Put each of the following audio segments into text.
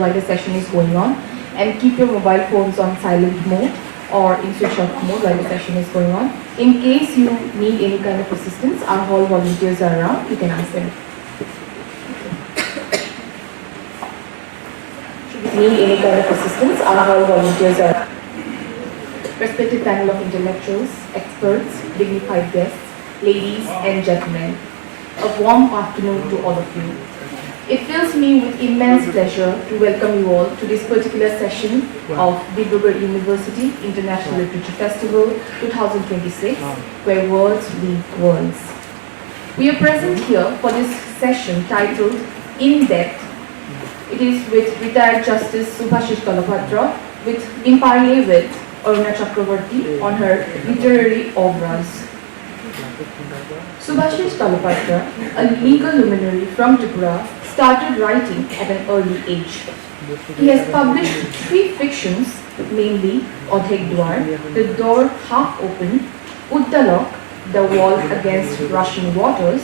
while the session is going on, and keep your mobile phones on silent mode or in switch off mode while the session is going on. In case you need any kind of assistance, our hall volunteers are around, you can ask them. Need any kind of assistance, our hall volunteers are around. Respected panel of intellectuals, experts, dignified guests, ladies and gentlemen, a warm afternoon to all of you. It fills me with immense pleasure to welcome you all to this particular session of Dibrugarh University International Literature Festival 2026, where words meet worlds. We are present here for this session titled In Depth. It is with retired Justice Subhashish Talapatra in parley with Aruna Chakravarti on her literary obras. Subhashish Talapatra, a legal luminary from Tripura, started writing at an early age. He has published 3 fictions, namely Odhek Dwar, The Door Half Open, Uddalok, The Wall Against Russian Waters,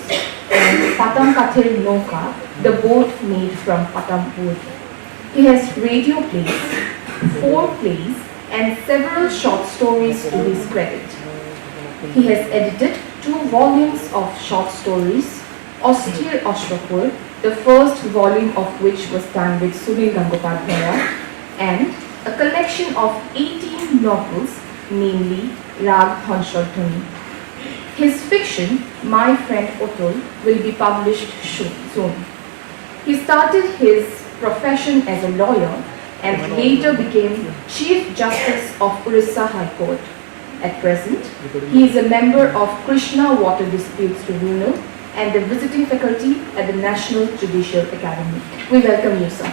and Patam Kathir Noka, The Boat Made from Patam Wood. He has radio plays, 4 plays, and several short stories to his credit. He has edited 2 volumes of short stories, Austere Ashwapur, the first volume of which was done with Sunil Gangopadhyaya, and a collection of 18 novels, namely Rag Hansharthani. His fiction, My Friend Otul, will be published soon. He started his profession as a lawyer and later became Chief Justice of Orissa High Court. At present, he is a member of Krishna Water Disputes Tribunal and the visiting faculty at the National Judicial Academy. We welcome you, sir.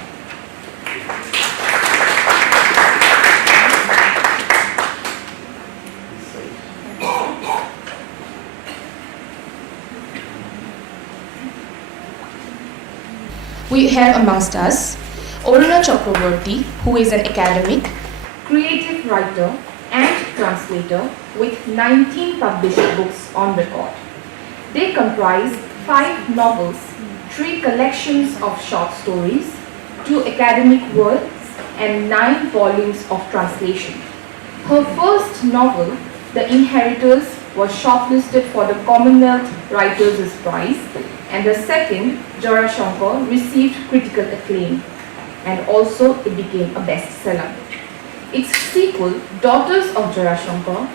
We have amongst us Aruna Chakravarti, who is an academic, creative writer, and translator with 19 published books on record. They comprise 5 novels, 3 collections of short stories, 2 academic works, and 9 volumes of translation. Her first novel, The Inheritors, was shortlisted for the Commonwealth Writers' Prize, and the second, Jarashankar, received critical acclaim, and also it became a bestseller. Its sequel, Daughters of Jarashankar,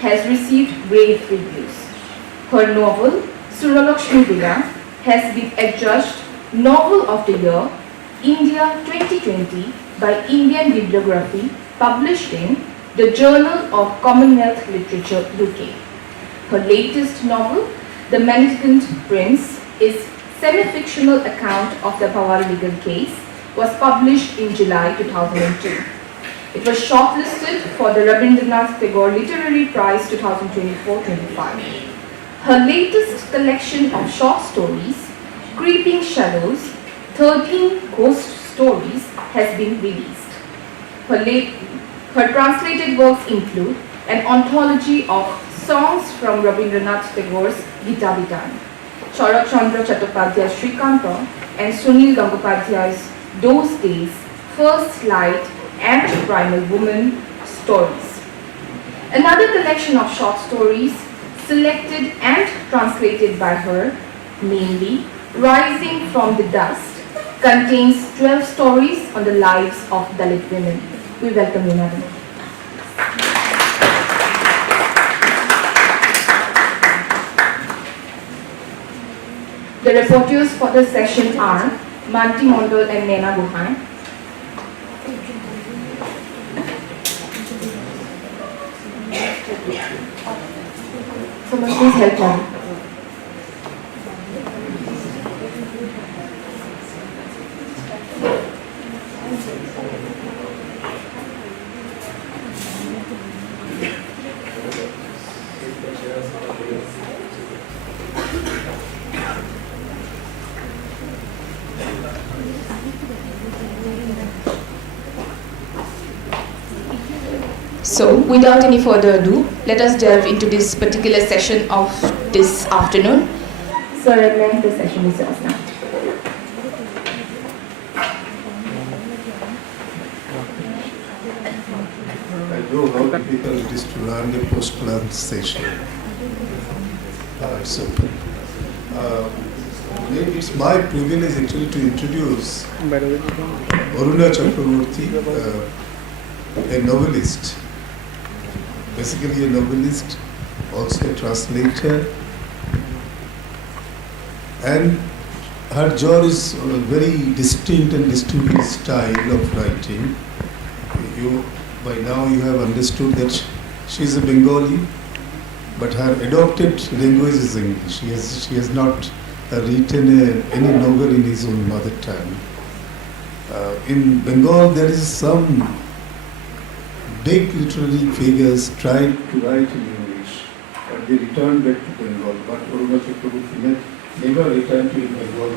has received rave reviews. Her novel, Suralakshmi Vila, has been adjudged Novel of the Year, India 2020 by Indian Bibliography, published in the Journal of Commonwealth Literature, UK. Her latest novel, The Mendicant Prince, is semi-fictional account of the Pawar legal case, was published in July 2002. It was shortlisted for the Rabindranath Tagore Literary Prize 2024-25. Her latest collection of short stories, Creeping Shadows, 13 Ghost Stories, has been released. Her translated works include an anthology of songs from Rabindranath Tagore's Gita Vitan, Sharat Chandra Chattopadhyay's Shrikanta, and Sunil Gangopadhyay's Those Days, First Light, and Primal Woman stories. Another collection of short stories, selected and translated by her, namely Rising from the Dust, contains 12 stories on the lives of Dalit women. We welcome you, madam. The reporters for the session are Manti Mondal and Nena Guhan. Someone please help me. So, without any further ado, let us delve into this particular session of this afternoon. Sir, at length, the session is yours now. know how difficult it is to run a post-lunch session. It's open. It's my privilege actually to introduce Aruna Chakraborty, a novelist. Basically a novelist, also a translator, and her job is a very distinct and distinguished style of writing. By now you have understood that she is a Bengali, but her adopted language is English. She has not written any novel in his own mother tongue. In Bengal there is some big literary figures tried to write in English, but they returned back to Bengal. But Aruna Chakraborty never returned to Bengal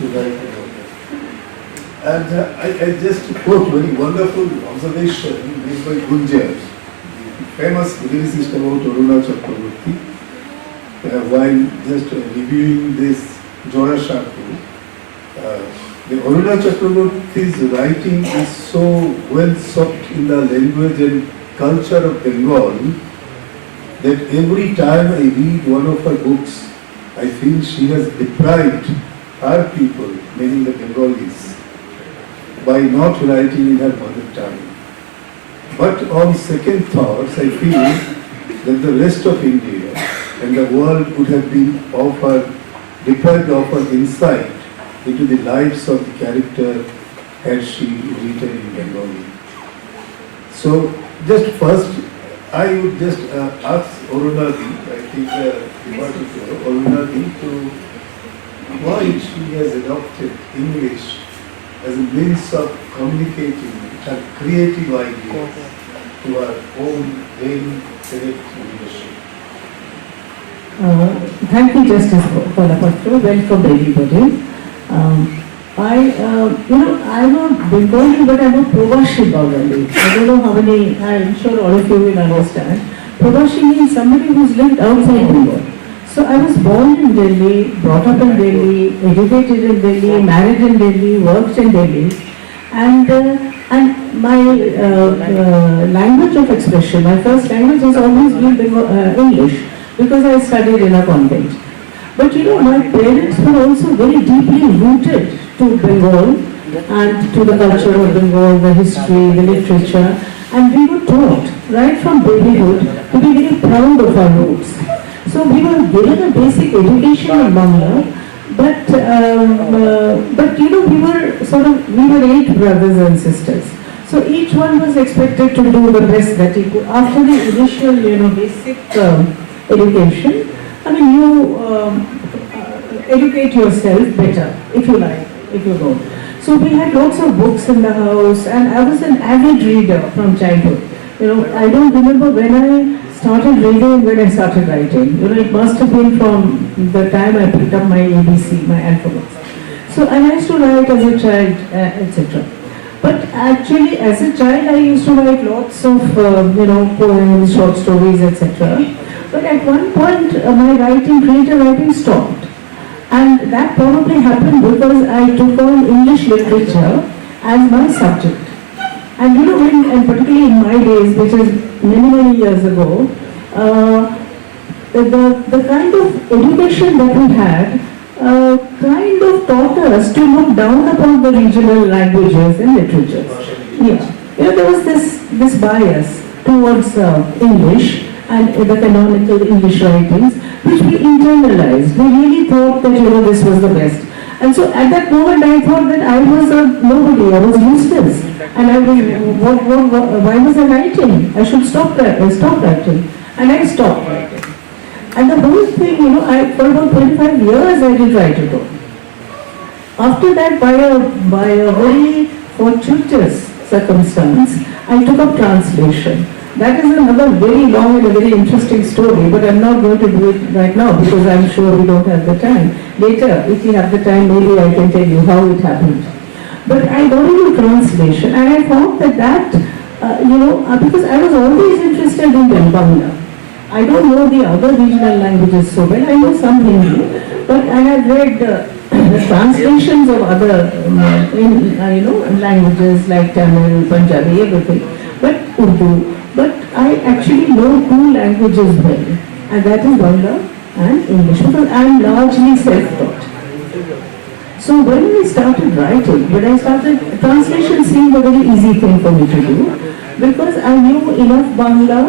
to write about it. And I just quote very wonderful observation made by Gunjar, the famous lyricist about Aruna Chakraborty, while just reviewing this Joya Shaku. The Aruna Chakraborty's writing is so well soaked in the language and culture of Bengal that every time I read one of her books, I feel she has deprived her people, meaning the Bengalis, by not writing in her mother tongue. But on second thoughts, I feel that the rest of India and the world would have been deprived of her insight into the lives of the character had she written in Bengali. So, just first, I would just ask Aruna Ji, I think Aruna Ji, to why she has adopted English as a means of communicating her creative ideas to her own daily select leadership. Thank you, Justice Kolapatru. Welcome, everybody. I'm a Bengali, but I'm a Provashi Bengali. I don't know how many, I'm sure all of you will understand. Provashi means somebody who's lived outside Bengal. So I was born in Delhi, brought up in Delhi, educated in Delhi, married in Delhi, worked in Delhi. And my language of expression, my first language has always been English, because I studied in a convent. But my parents were also very deeply rooted to Bengal and to the culture of Bengal, the history, the literature, and we were taught right from babyhood to be very proud of our roots. So we were given a basic education in Bangla, but we were 8 brothers and sisters. So each one was expected to do the best that he could. After the initial, basic education, you educate yourself better, if you like, if you go. So we had lots of books in the house, and I was an avid reader from childhood. I don't remember when I started reading and when I started writing. It must have been from the time I picked up my ABC, my alphabets. So I used to write as a child, etc. But actually, as a child, I used to write lots of, poems, short stories, etc. But at one point, my creative writing stopped. And that probably happened because I took on English literature as my subject. And particularly in my days, which is many years ago, the kind of education that we had kind of taught us to look down upon the regional languages and literatures. Yeah. There was this bias towards English and the canonical English writings, which we internalized. We really thought that, this was the best. And so at that moment I thought that I was a nobody, I was useless. And I was, why was I writing? I should stop writing. And I stopped writing. And the whole thing, for about 25 years I did write it all. After that, by a very fortuitous circumstance, I took up translation. That is another very long and a very interesting story, but I'm not going to do it right now because I'm sure we don't have the time. Later, if we have the time, maybe I can tell you how it happened. But I got into translation and I found that because I was always interested in Bangla. I don't know the other regional languages so well. I know some Hindi, but I have read the translations of other languages like Tamil, Punjabi, everything. But Urdu. but I actually know two languages well, and that is Bangla and English, because I am largely self-taught. So when I started writing, translation seemed a very easy thing for me to do, because I knew enough Bangla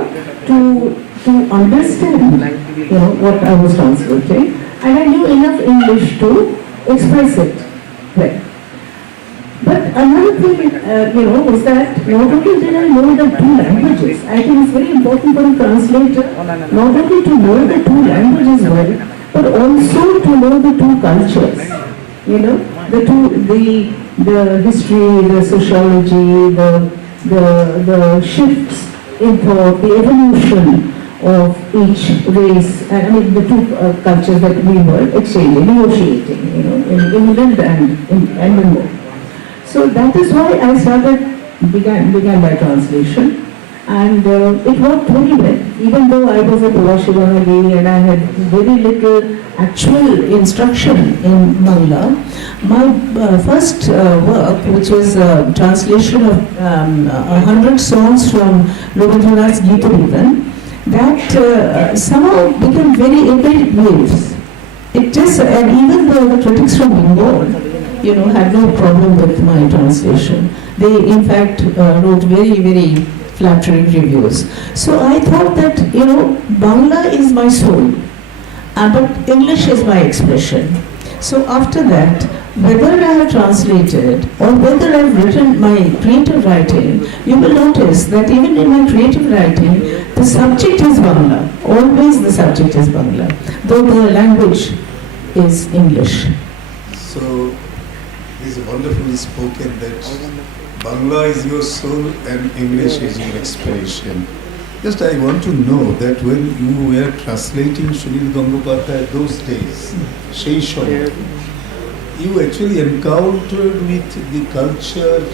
to understand, what I was translating, and I knew enough English to express it well. But another thing, was that not only did I know the two languages, I think it's very important for a translator not only to know the two languages well, but also to know the two cultures. The history, the sociology, the shifts in thought, the evolution of each race, the two cultures that we were exchanging, negotiating, in England and in more. So that is why I began my translation, and it worked very well. Even though I was a Purashivanagi and I had very little actual instruction in Bangla, my first work, which was a translation of 100 songs from Rabindranath's Gita Vitan, that somehow became very waves. It just, and even the critics from Bengal, had no problem with my translation. They, in fact, wrote very flattering reviews. So I thought that, Bangla is my soul, but English is my expression. So after that, whether I have translated or whether I have written my creative writing, you will notice that even in my creative writing, the subject is Bangla. Always the subject is Bangla, though the language is English. So, it is wonderfully spoken that Bangla is your soul and English is your expression. Just I want to know that when you were translating Sunil Gangopathyay those days, Shei Shomoy, you actually encountered with the culture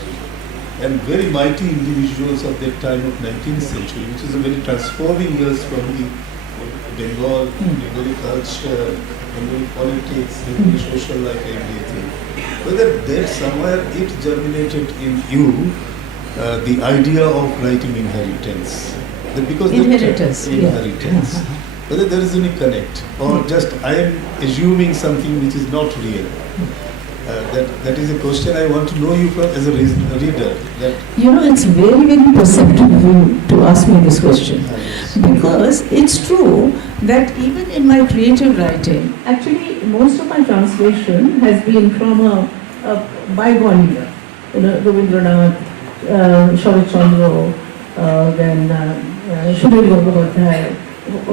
and very mighty individuals of that time of 19th century, which is a very transforming years from the Bengali culture, Bengali politics, Bengali social life, everything. Whether that somewhere it germinated in you the idea of writing inheritance. Because Inheritance. Inheritance. Whether there is any connect or just I am assuming something which is not real. That is a question I want to know you from as a reader. It's very perceptive of you to ask me this question. Because it's true that even in my creative writing, actually most of my translation has been from a bygone year. Rabindranath, Sharat Chandra, then Sunil Gangopathyay,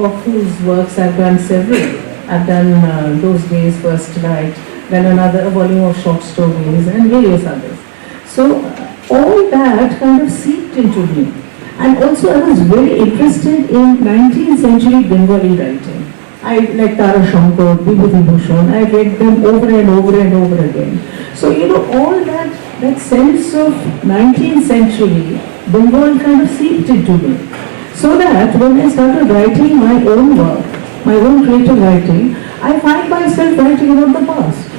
of whose works I've done several. I've done Those Days, First Light, then a volume of short stories and various others. So all that kind of seeped into me. And also I was very interested in 19th century Bengali writing. I like Tara Shankar, Vibhuti Bhushan, I read them over and over again. So all that sense of 19th century Bengal kind of seeped into me. So that when I started writing my own work, my own creative writing, I find myself writing about the past.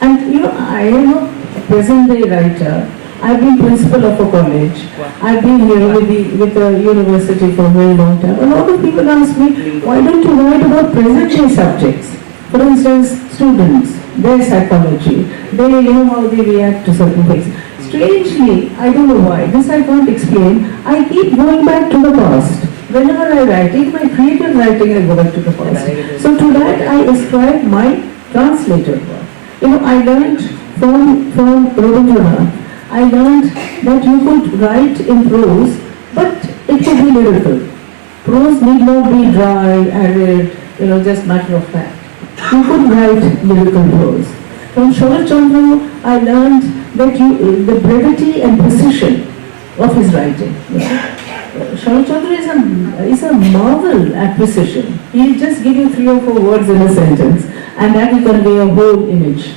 And I am a present day writer. I've been principal of a college. I've been here with the university for a very long time. A lot of people ask me, why don't you write about present day subjects? For instance, students, their psychology, how they react to certain things. Strangely, I don't know why, this I can't explain, I keep going back to the past. Whenever I write, in my creative writing, I go back to the past. So to that I ascribe my translated work. I learned from Rabindranath, I learned that you could write in prose, but it could be lyrical. Prose need not be dry, arid, just matter of fact. You could write lyrical prose. From Sharat Chandra, I learned that the brevity and precision of his writing. Sharat Chandra is a marvel at precision. He'll just give you 3 or 4 words in a sentence, and that will convey a whole image.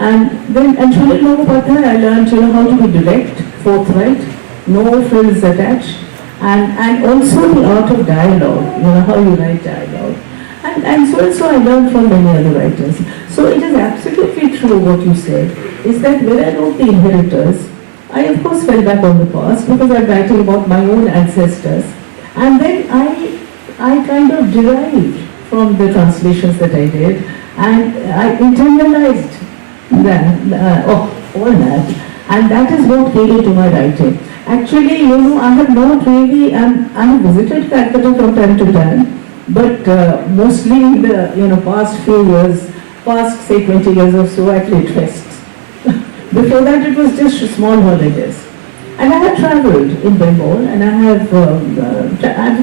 And Sunil Gangopathyay, I learned how to be direct, forthright, no frills attached, and also the art of dialogue, how you write dialogue. And so I learned from many other writers. So it is absolutely true what you said, is that when I wrote The Inheritors, I of course fell back on the past because I'm writing about my own ancestors. And then I kind of derived from the translations that I did, and I internalized all that, and that is what came into my writing. Actually, I have not really, I have visited Calcutta from time to time, but mostly in the past few years, past say 20 years or so, at lit fests. Before that, it was just small holidays. And I have travelled in Bengal, and I have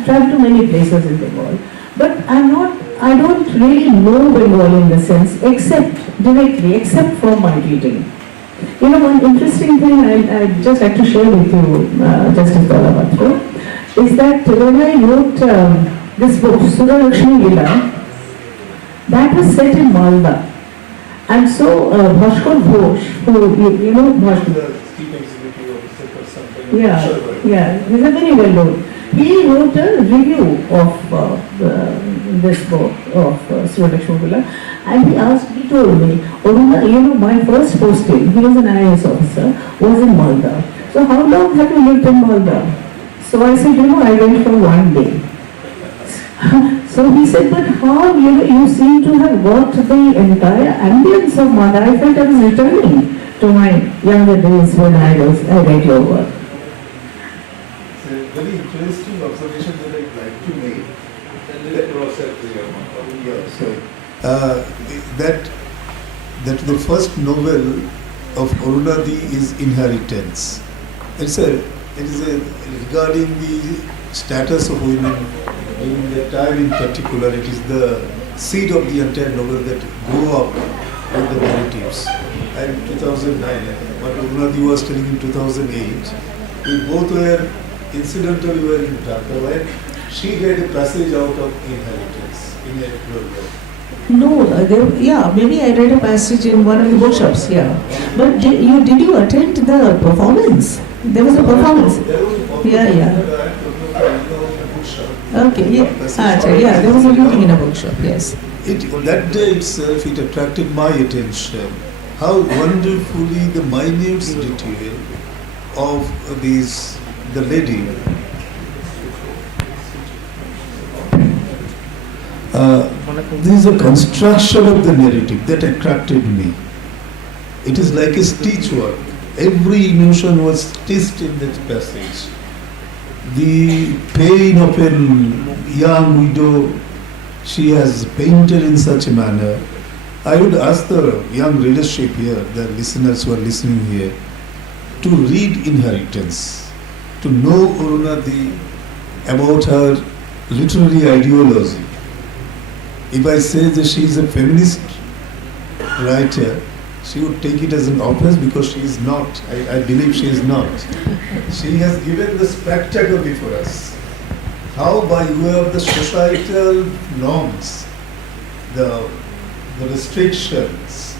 travelled to many places in Bengal. But I don't really know Bengal in the sense, except from my reading. One interesting thing I'd just like to share with you, Justice Balabatra, is that when I wrote this book, Sudha Lakshmi Lila, that was set in Malda. And so Bhaskar Ghosh, who, Bhaskar, yeah, he's a very well known. He wrote a review of this book of Sudha Lakshmi Lila, and he told me, my first posting, he was an IAS officer, was in Malda. So how long have you lived in Malda? So I said, I went for 1 day. So he said, but how, you seem to have got the entire ambience of Malda. I felt I was returning to my younger days when I read your work. It's a very interesting observation that I'd like to make. That the first novel of Arunadi is Inheritance. It is regarding the status of women in the time in particular. It is the seed of the entire novel that grew up with the narratives. And 2009, what Arunadi was telling in 2008, we both were incidentally in Dhaka, where she read a passage out of Inheritance in a program. No, maybe I read a passage in one of the bookshops, yeah. But did you attend the performance? There was a performance. Yeah. Okay, yeah, there was a reading in a bookshop, yes. That day itself, it attracted my attention. How wonderfully the minute detail of the lady. There is a construction of the narrative that attracted me. It is like a stitch work. Every emotion was stitched in that passage. The pain of a young widow, she has painted in such a manner. I would ask the young readership here, the listeners who are listening here, to read Inheritance, to know Arunadi about her literary ideology. If I say that she is a feminist writer, she would take it as an offense because she is not. I believe she is not. She has given the spectacle before us. How by way of the societal norms, the restrictions,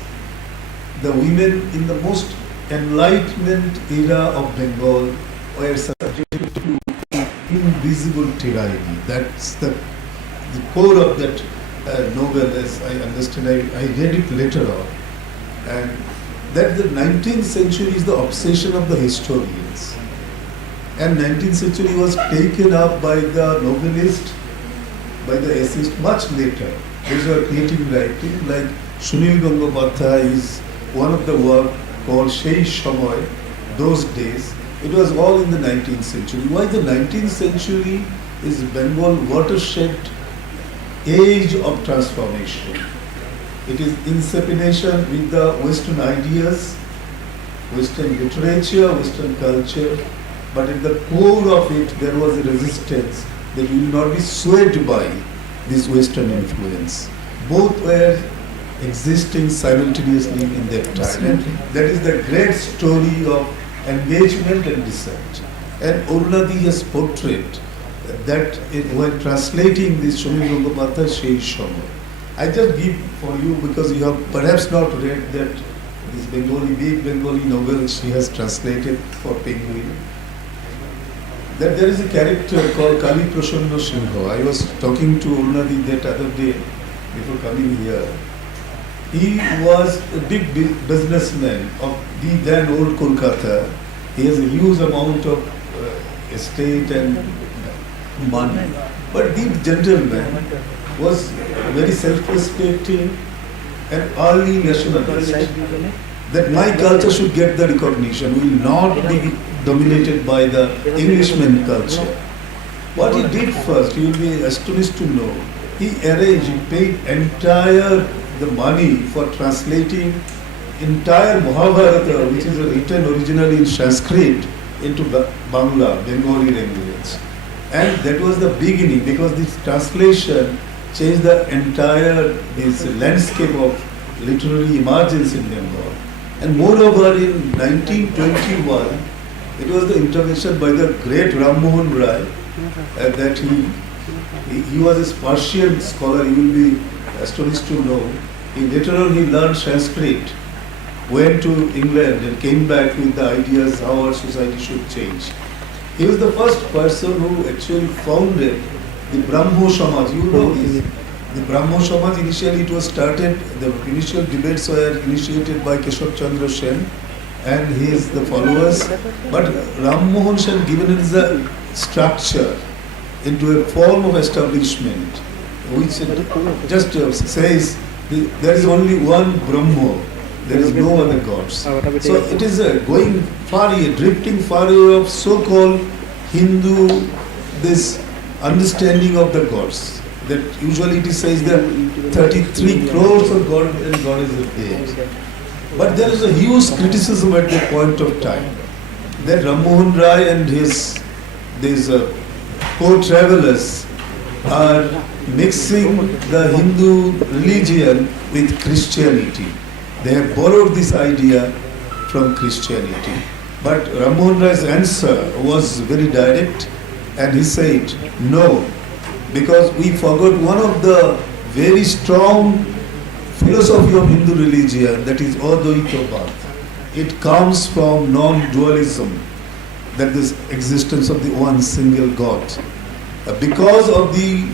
the women in the most enlightenment era of Bengal were subjected to invisible tyranny. That's the core of that novel, as I understand. I read it later on. And that the 19th century is the obsession of the historians. And 19th century was taken up by the novelist, by the essayist much later. Those were creative writing, like Sunil Gangopadhyay is one of the work called Shei Shamoy, those days. It was all in the 19th century. Why the 19th century is Bengal watershed age of transformation. It is insemination with the Western ideas, Western literature, Western culture, but at the core of it there was a resistance that you will not be swayed by this Western influence. Both were existing simultaneously in that time. And that is the great story of engagement and dissent. And Arunadi has portrayed that when translating this Sunil Gangopadhyay Shei Shamoy. I just give for you because you have perhaps not read that this big Bengali novel she has translated for Penguin. That there is a character called Kali Prasanna Singha. I was talking to Arunadi that other day before coming here. He was a big businessman of the then old Kolkata, He has a huge amount of estate and money. But this gentleman was very self-respecting and early nationalist. That my culture should get the recognition, will not be dominated by the Englishman culture. What he did first, you will be astonished to know, he paid entire the money for translating entire Mahabharata, which is written originally in Sanskrit, into Bangla, Bengali language. And that was the beginning, because this translation changed the entire this landscape of literary emergence in Bengal. And moreover, in 1921, it was the intervention by the great Ram Mohan Rai that he was a Persian scholar. You will be astonished to know. Later on, he learned Sanskrit, went to England and came back with the ideas how our society should change. He was the first person who actually founded the Brahmo Samaj. You know this. The Brahmo Samaj, initially it was started, the initial debates were initiated by Keshav Chandra Sen and the followers. But Ram Mohan Sen given it the structure into a form of establishment, which just says there is only one Brahmo, there is no other gods. So it is going far away, drifting far away of so-called Hindu, this understanding of the gods. That usually it says that 33 crores of God and goddesses there. But there is a huge criticism at that point of time that Ram Mohan Rai and these co-travelers are mixing the Hindu religion with Christianity. They have borrowed this idea from Christianity. But Ram Mohan Rai's answer was very direct, and he said, no, because we forgot one of the very strong philosophy of Hindu religion, that is Advaitavad. It comes from non-dualism, that is existence of the one single God. Because of the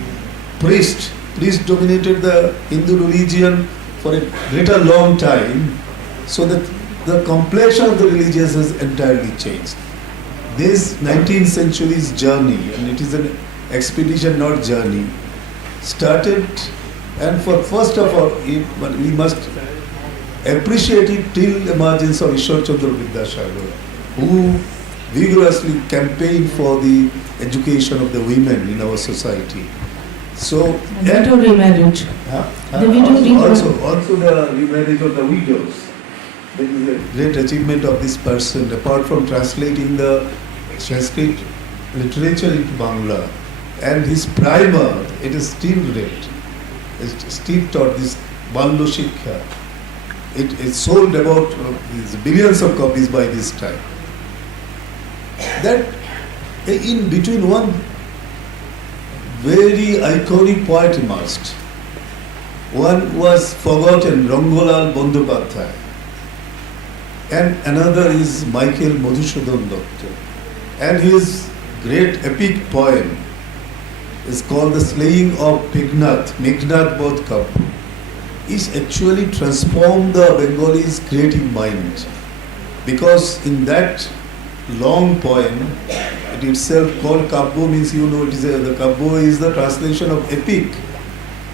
priest dominated the Hindu religion for a greater long time, so that the complexion of the religions has entirely changed. This 19th century's journey, and it is an expedition, not journey, started, and for first of all, we must appreciate it till the emergence of Ishwar Chandra Vidyasagar, who vigorously campaigned for the education of the women in our society. So, Widow remarriage. The widow remarriage. Also the remarriage of the widows. That is a great achievement of this person, apart from translating the Sanskrit literature into Bangla. And his primer, it is still read, it's still taught, this Ballo Shikha. It is sold about billions of copies by this time. That in between one very iconic poet emerged. One was forgotten, Rangolal Bandyopadhyay. And another is Michael Madhusudan Datta. And his great epic poem is called The Slaying of Meghnad Bodh Kapu. Is actually transformed the Bengalis' creative mind, because in that long poem, it itself called Kabbo, means the Kabbo is the translation of epic.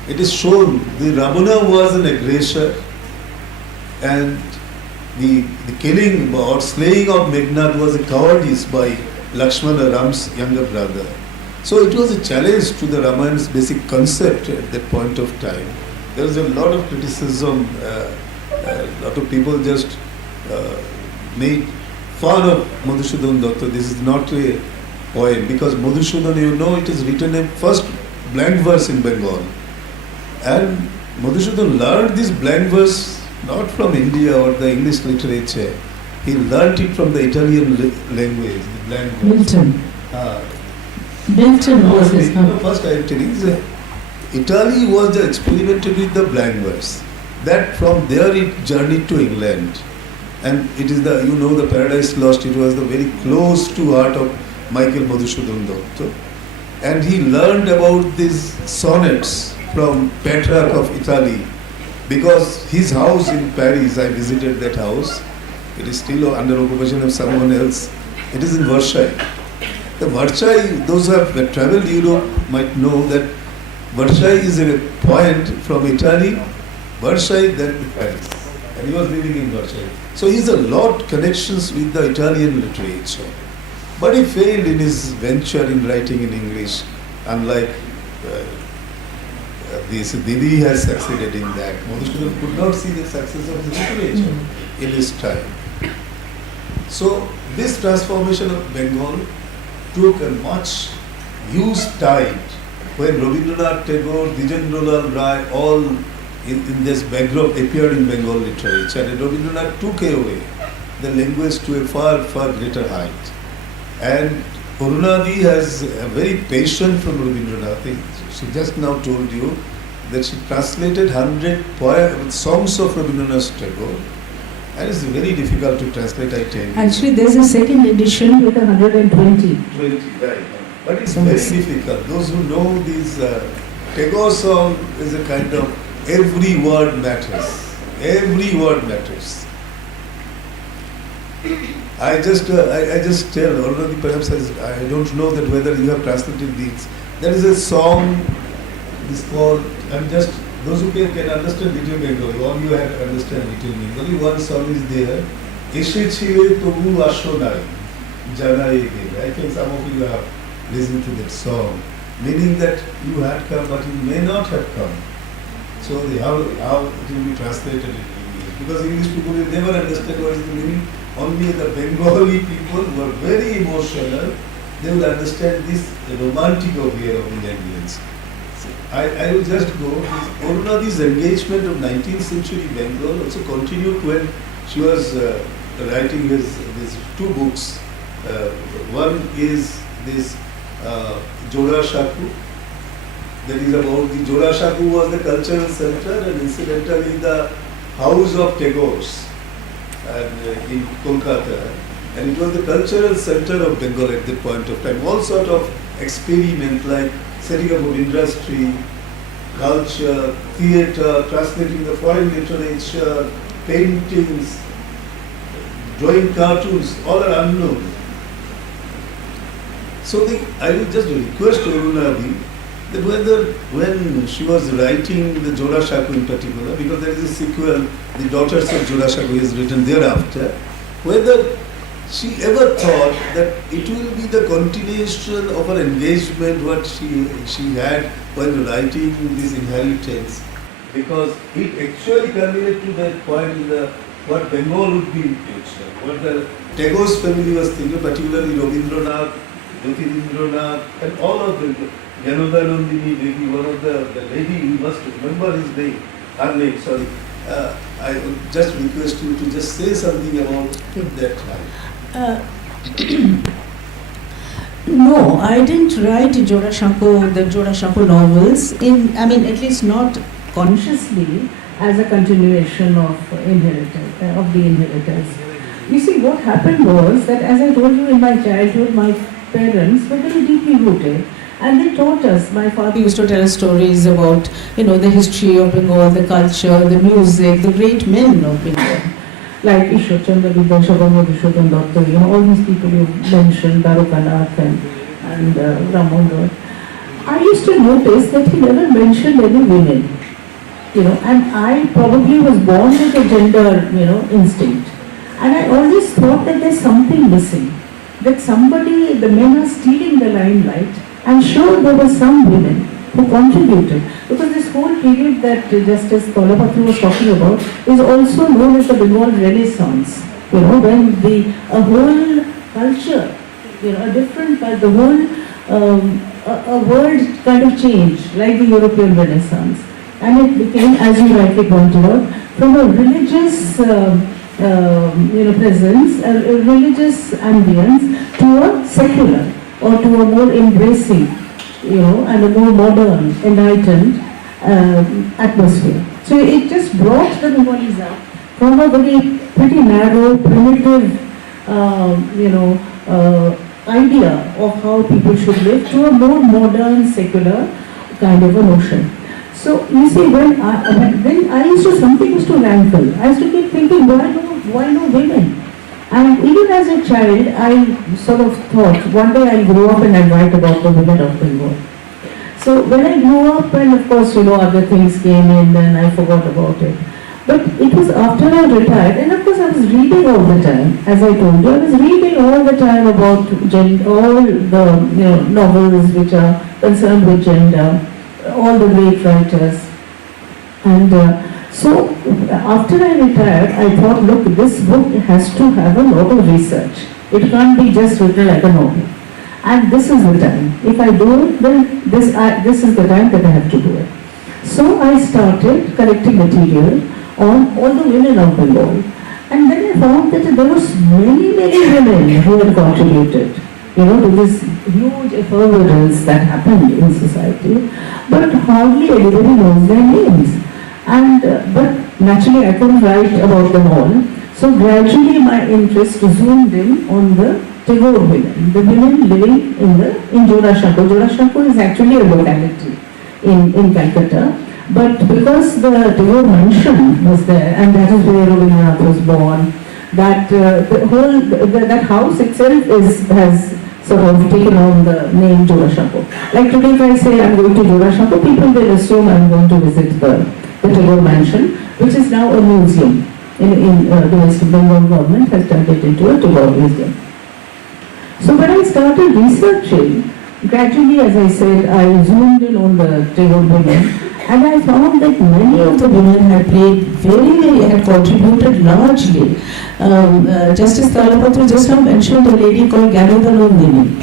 It is shown the Ravana was an aggressor, and the killing or slaying of Meghnad was a cowardice by Lakshmana, Ram's younger brother. So it was a challenge to the Ramayana's basic concept at that point of time. There was a lot of criticism, a lot of people just made fun of Madhusudan Datta. This is not a poem, because Madhusudan, it is written in first blank verse in Bengal. And Madhusudan learned this blank verse not from India or the English literature. He learned it from the Italian language, the blank verse. Milton. Milton was his first I am telling you, Italy was experimented with the blank verse. That from there it journeyed to England. And it is the Paradise Lost, it was the very close to heart of Michael Madhusudan Datta. And he learned about these sonnets from Petrarch of Italy, because his house in Paris, I visited that house, It is still under occupation of someone else. It is in Versailles. The Versailles, those who have traveled Europe might know that Versailles is a point from Italy, Versailles, then to Paris. And he was living in Versailles. So he has a lot connections with the Italian literature. But he failed in his venture in writing in English, unlike this Didi has succeeded in that. Madhusudan could not see the success of the literature in his time. So this transformation of Bengal took a much huge time when Rabindranath Tagore, Dijendralal Rai, all in this backdrop appeared in Bengal literature, and Rabindranath took away the language to a far, far greater height. And Purnadi has a very patient from Rabindranath. She just now told you that she translated 100 songs of Rabindranath Tagore, and it's very difficult to translate, I tell you. Actually, there's a second edition with 120. 20, right. But it's very difficult. Those who know these Tagore song is a kind of every word matters. Every word matters. I just tell, already perhaps I don't know that whether you have translated these. There is a song, it's called, those who can understand little Bengali, all you have to understand little Bengali, one song is there, Eshechiye Tobu Asho Nai, Janai Ge. I think some of you have listened to that song, meaning that you had come but you may not have come. So how it will be translated in English? Because English people will never understand what is the meaning. Only the Bengali people who are very emotional, they will understand this romantic of here of Indians. So I will just go. Arunadi's engagement of 19th century Bengal also continued when she was writing these two books. One is this Jora Shaku. That is about the Jora Shaku was the cultural center and incidentally the house of Tagore's in Kolkata, and it was the cultural center of Bengal at that point of time. All sort of experiment like setting up of industry, culture, theatre, translating the foreign literature, paintings, drawing cartoons, all are unknown. So I will just request Arunadi that when she was writing the Jora Shaku in particular, because there is a sequel, The Daughters of Jora Shaku is written thereafter, whether she ever thought that it will be the continuation of her engagement what she had while writing this inheritance, because it actually culminated to that point in what Bengal would be in future, what the Tagore's family was thinking, particularly Rabindranath, Jyotirindranath, and all of them. Yanoda Nandini Devi, one of the lady, you must remember his name, her name, sorry. I would just request you to just say something about that time. No, I didn't write the Jora Shaku novels, at least not consciously, as a continuation of the inheritors. You see, what happened was that, as I told you, in my childhood, my parents were very deeply rooted. And they taught us, my father used to tell us stories about, the history of Bengal, the culture, the music, the great men of Bengal. Like Ishwar Chandra Vidyashankar, Madhusudan Datta, all these people you mentioned, Darukanath and Ramonda. I used to notice that he never mentioned any women, and I probably was born with a gender, instinct. And I always thought that there's something missing, that the men are stealing the limelight. I'm sure there were some women who contributed, because this whole period that Justice Kolapatru was talking about is also known as the Bengal Renaissance. When a whole culture, a world kind of changed, like the European Renaissance, and it became, as you rightly pointed out, from a religious presence, a religious ambience, to a secular, or to a more embracing, and a more modern, enlightened atmosphere. So it just brought the Bengalis up from a very pretty narrow, primitive, idea of how people should live to a more modern, secular kind of a notion. So you see, when I used to, something used to rankle. I used to keep thinking, why no women? And even as a child, I sort of thought, one day I'll grow up and I'll write about the women of Bengal. So when I grew up, and of course, other things came in and I forgot about it. But it was after I retired, and of course I was reading all the time, as I told you, I was reading all the time about all the novels which are concerned with gender, all the great writers. And so after I retired, I thought, look, this book has to have a lot of research. It can't be just written like a novel. And this is the time. If I do it, then this is the time that I have to do it. So I started collecting material on all the women of Bengal. And then I found that there was many women who had contributed, to this huge effervescence that happened in society. But hardly anybody knows their names. And but naturally I couldn't write about them all. So gradually my interest zoomed in on the Tagore women, the women living in Jorashanko. Jorashanko is actually a locality in Calcutta. But because the Tagore mansion was there, and that is where Rabindranath was born, that that house itself has sort of taken on the name Jorashanko. Like today, if I say I'm going to Jorashanko, people will assume I'm going to visit the Tagore mansion, which is now a museum. The West Bengal government has turned it into a Tagore museum. So when I started researching, gradually, as I said, I zoomed in on the Tagore women, and I found that many of the women had had contributed largely. Justice Talapatru just now mentioned a lady called Ganodhanondini.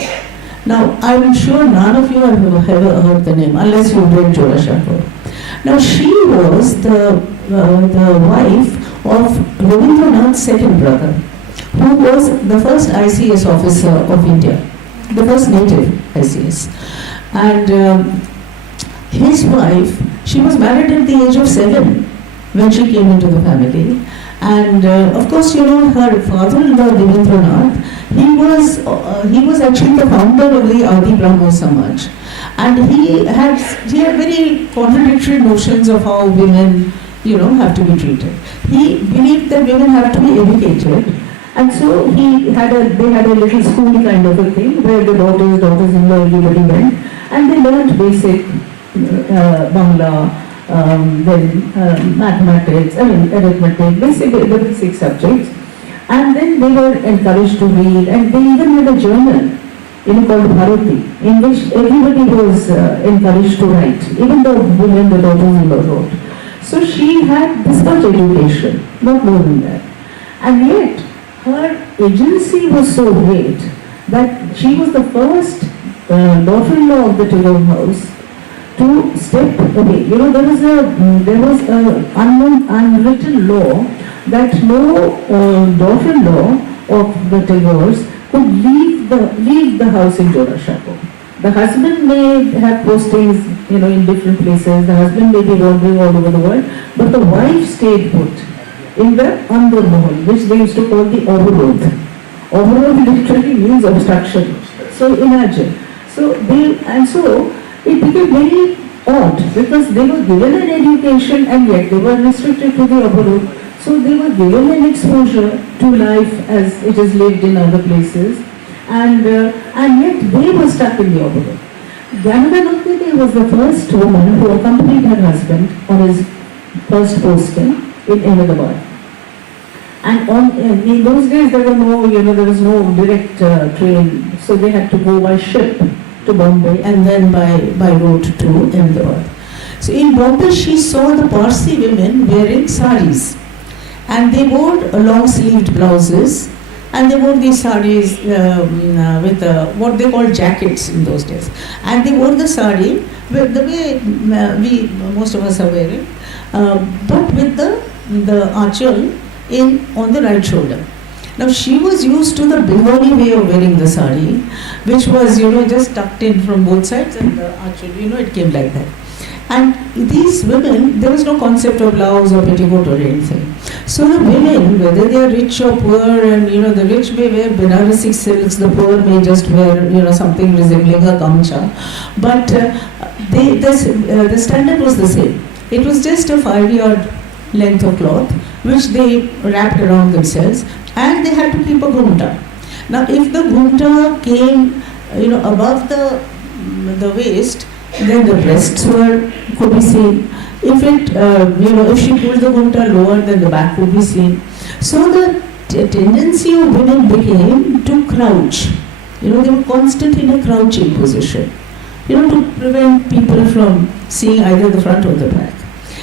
Now, I'm sure none of you have ever heard the name, unless you've read Jorashanko. Now, she was the wife of Rabindranath's second brother, who was the first ICS officer of India, the first native ICS. And his wife, she was married at the age of 7 when she came into the family. And of course, her father-in-law, Rabindranath, he was actually the founder of the Adi Brahmo Samaj. And he had very contradictory notions of how women, have to be treated. He believed that women have to be educated. And so they had a little school kind of a thing where the daughters-in-law, everybody went, and they learned basic Bangla, then mathematics, arithmetic, the basic subjects. And then they were encouraged to read, and they even had a journal, called Bharati, in which everybody was encouraged to write, even the women, the daughters-in-law wrote. So she had this much education, not more than that. And yet, her agency was so great that she was the first daughter-in-law of the Tagore house to step away. There was a unwritten law that no daughter-in-law of the Tagores could leave the house in Jorashanko. The husband may have postings, in different places. The husband may be wandering all over the world, but the wife stayed put in the Andar Mahal, which they used to call the Overroad. Overroad literally means obstruction. So imagine. So it became very odd because they were given an education and yet they were restricted to the Overroad. So they were given an exposure to life as it is lived in other places, and yet they were stuck in the Overroad. Ganodhanondini was the first woman who accompanied her husband on his first posting in Ahmedabad. And in those days there was no direct train, so they had to go by ship to Bombay and then by road to Ahmedabad. So in Bombay she saw the Parsi women wearing saris, and they wore long-sleeved blouses, and they wore these saris with what they called jackets in those days. And they wore the sari the way most of us are wearing, but with the achal on the right shoulder. Now she was used to the Bengali way of wearing the sari, which was just tucked in from both sides, and the achal, it came like that. And these women, there was no concept of blouse or petticoat or anything. So the women, whether they are rich or poor, and the rich may wear Banarasi silks, the poor may just wear something resembling a gamcha, but the standard was the same. It was just a 5-yard length of cloth, which they wrapped around themselves, and they had to keep a ghumta. Now, if the ghumta came, above the waist, then the breasts could be seen. If if she pulled the ghumta lower, then the back would be seen. So the tendency of women became to crouch. They were constantly in a crouching position, to prevent people from seeing either the front or the back.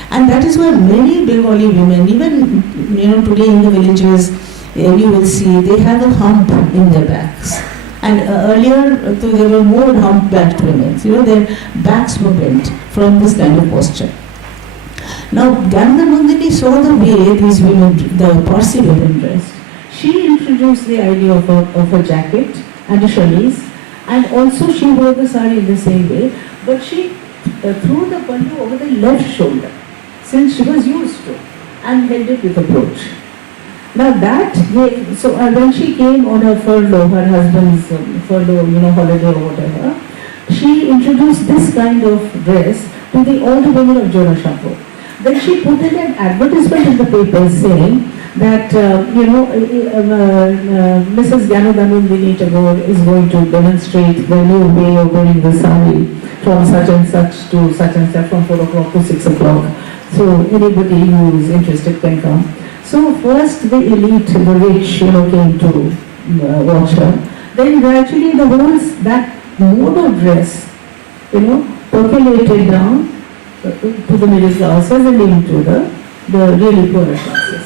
And that is why many Bengali women, even today in the villages, you will see they have a hump in their backs. And earlier, there were more hump-backed women. Their backs were bent from this kind of posture. Now, Gandharmandini saw the way these women, the Parsi women dressed. She introduced the idea of a jacket and a chemise, and also she wore the sari in the same way, but she threw the pallu over the left shoulder, since she was used to, and held it with a brooch. Now that gave, so when she came on her furlough, her husband's furlough, holiday or whatever, she introduced this kind of dress to all the women of Jonashapur. Then she put in an advertisement in the paper saying that, Mrs. Gyanodhanandini Tagore is going to demonstrate the new way of wearing the sari from such and such to such and such, from 4 o'clock to 6 o'clock. So anybody who is interested can come. So first the elite, the rich, came to watch her. Then gradually that mode of dress, percolated down to the middle classes and into the really poorer classes.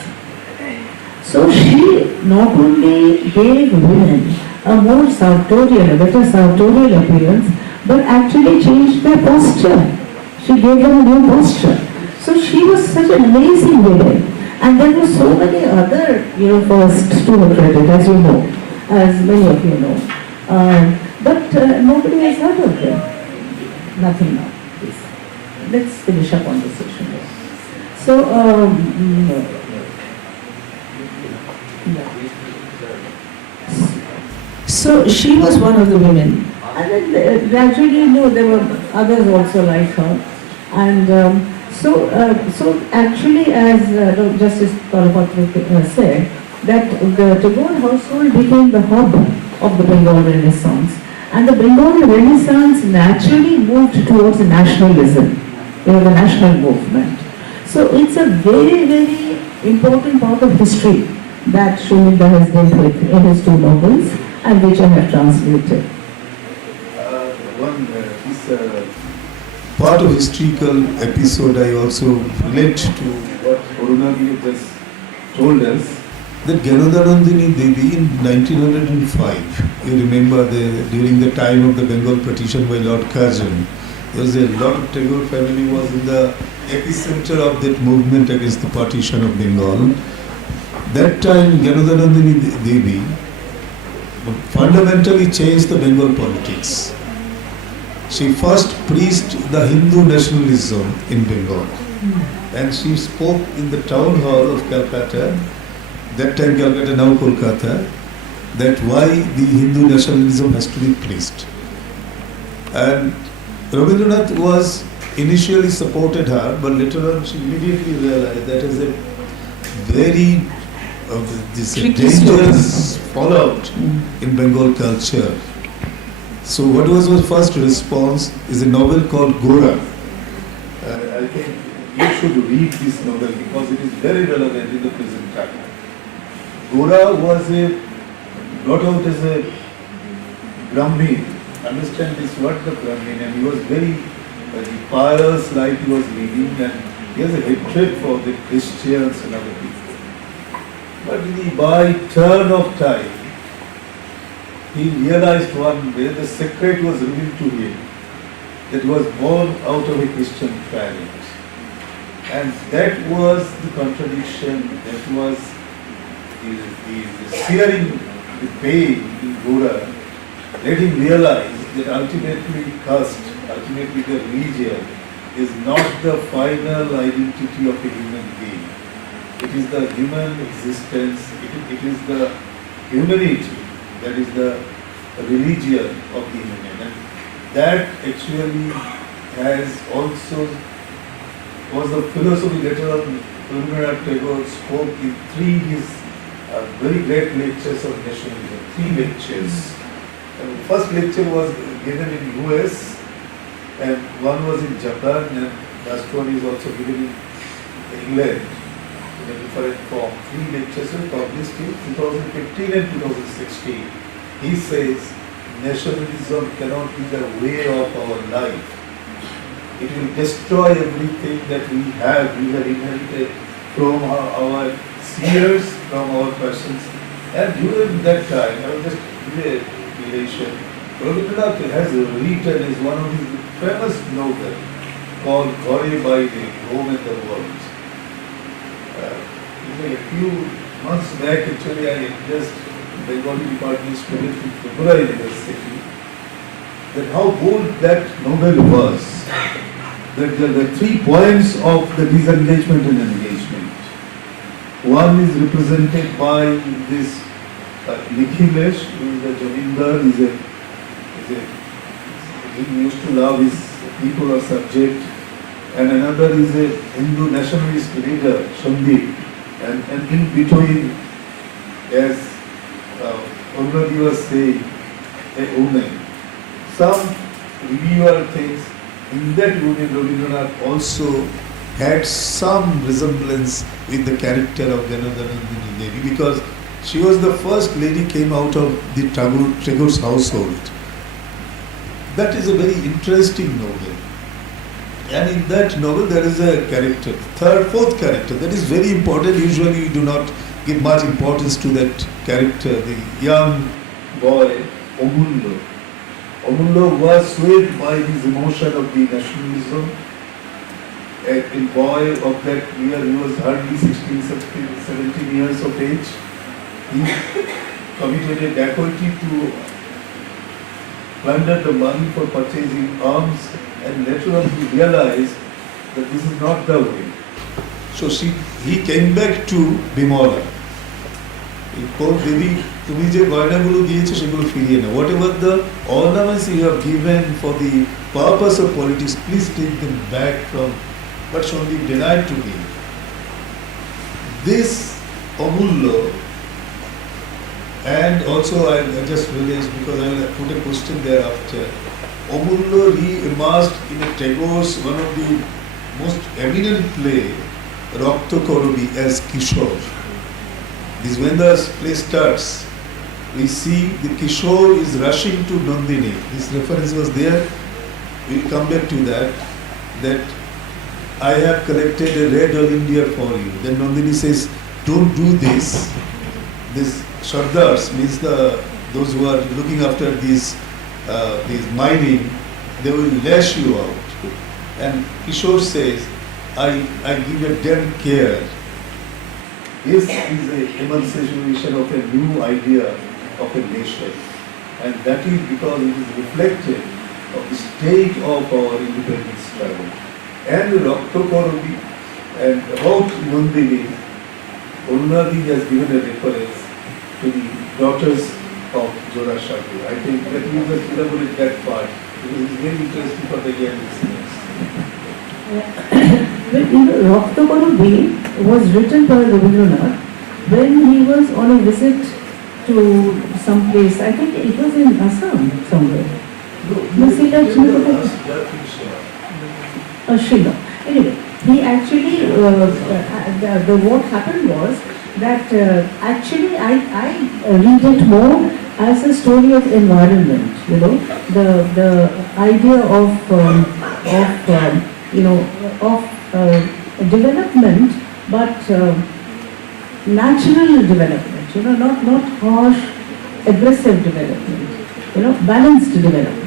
So she not only gave women a more sartorial, a better sartorial appearance, but actually changed their posture. She gave them a new posture. So she was such an amazing woman. And there were so many other, firsts to her credit, as you know, as many of you know. But nobody has heard of them. Nothing now. Please. Let's finish up on this session. So, so she was one of the women. And then gradually, there were others also like her. And so actually, as Justice Kalapatra said, that the Tagore household became the hub of the Bengal Renaissance. And the Bengal Renaissance naturally moved towards nationalism, the national movement. So it's a very, very important part of history that Shuminda has dealt with in his 2 novels, and which I have translated. Part of historical episode I also relate to what Orunagi just told us, that Gyanodhanandini Devi in 1905, you remember during the time of the Bengal partition by Lord Curzon, there was a lot of Tagore family was in the epicenter of that movement against the partition of Bengal. That time Gyanodhanandini Devi fundamentally changed the Bengal politics. She first preached the Hindu nationalism in Bengal, and she spoke in the town hall of Calcutta, that time Calcutta, now Kolkata, that why the Hindu nationalism has to be preached. And Rabindranath was initially supported her, but later on she immediately realized that is a very dangerous fallout in Bengal culture. So what was her first response is a novel called Gora. I think you should read this novel because it is very relevant in the present time. Gora was brought out as a Brahmin. Understand this word, the Brahmin, and he was very pious life he was leading, and he has a hatred for the Christians and other people. But by turn of time, he realized one day the secret was revealed to him that was born out of a Christian planet. And that was the contradiction, that was the searing the pain in Gora, let him realize that ultimately caste, ultimately the religion is not the final identity of a human being. It is the human existence, it is the humanity that is the religion of the human. And that actually has also was the philosophy later on Rabindranath Tagore spoke in three his very great lectures on nationalism, three lectures. And the first lecture was given in US and one was in Japan and last one is also given in England in a different form. Three lectures were published in 2015 and 2016. He says nationalism cannot be the way of our life. It will destroy everything that we have inherited from our seers, from our persons. And during that time, I will just give a relation. Rabindranath has written is one of his famous novels called Ghore Baire, Home and the World. A few months back, actually, I just Bengali department student in Tripura University, that how bold that novel was. That there are 3 points of the disengagement and engagement. One is represented by this Nikhilesh, who is a Jamindar, he used to love his people or subject, and another is a Hindu nationalist leader, Shandip, and in between, as Urvadi was saying, a woman. Some reviewer thinks in that woman Rabindranath also had some resemblance with the character of Ganadhar Nandini Devi because she was the first lady came out of the Tagore's household. That is a very interesting novel. And in that novel there is a character, fourth character, that is very important. Usually we do not give much importance to that character, the young boy, Omullo. Omullo was swayed by his emotion of the nationalism. A boy of that year, he was hardly 16, 17 years of age. He committed a dacoity to plunder the money for purchasing arms, and later on he realized that this is not the way. So he came back to Bimala. He told Devi, তুমি যে গয়নাগুলো দিয়েছো সেগুলো ফিরিয়ে নাও. Whatever the ornaments you have given for the purpose of politics, please take them back from. But Shandip denied to me. This Omullo, and also I just realized because I will put a question thereafter. Omullo re-emerged in a Tagore's one of the most eminent play, Rakto Korobi, as Kishore. This when the play starts, we see the Kishore is rushing to Nandini. This reference was there. We will come back to that. That I have collected a red all India for you. Then Nandini says, don't do this. This Sardars means those who are looking after these mining, they will lash you out. And Kishore says, I give a damn care. This is a emancipation of a new idea of a nation. And that is because it is reflected of the state of our independence struggle. And Rakto Korobi and about Nandini, Unnadi has given a reference to the daughters of Jora Shakti. I think that we must elaborate that part because it is very interesting for the young listeners. Rakto Korobi was written by Rabindranath when he was on a visit to some place. I think it was in Assam somewhere. Shillong. Anyway, he actually, what happened was that actually I read it more as a story of environment, the idea of development, but natural development, not harsh, aggressive development, balanced development.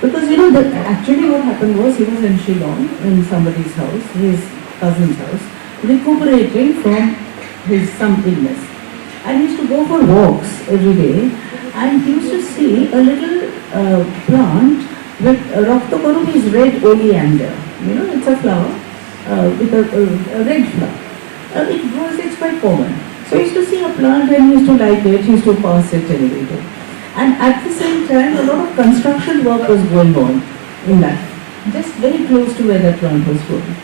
Because actually what happened was he was in Shillong, in somebody's house, his cousin's house, recuperating from some illness. And he used to go for walks every day, and he used to see a little plant with Rakto Korobi's red oleander. It's a flower with a red flower. It grows, it's quite common. So he used to see a plant and he used to like it, he used to pass it every day. And at the same time, a lot of construction work was going on in that, just very close to where that plant was growing.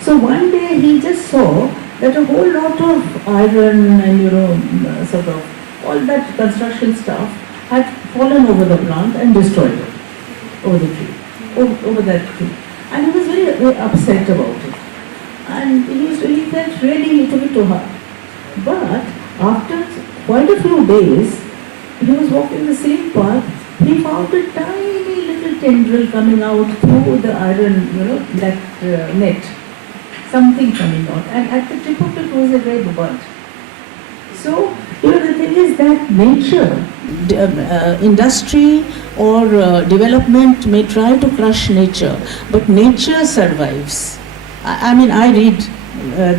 So one day he just saw that a whole lot of iron and sort of all that construction stuff had fallen over the plant and destroyed it, over the tree, over that tree. And he was very, very upset about it. And he felt really, he took it to heart. But after quite a few days, he was walking the same path, he found a tiny little tendril coming out through the iron, that net. Something coming out. And at the tip of it was a red bud. So, the thing is that nature, industry or development may try to crush nature, but nature survives. I read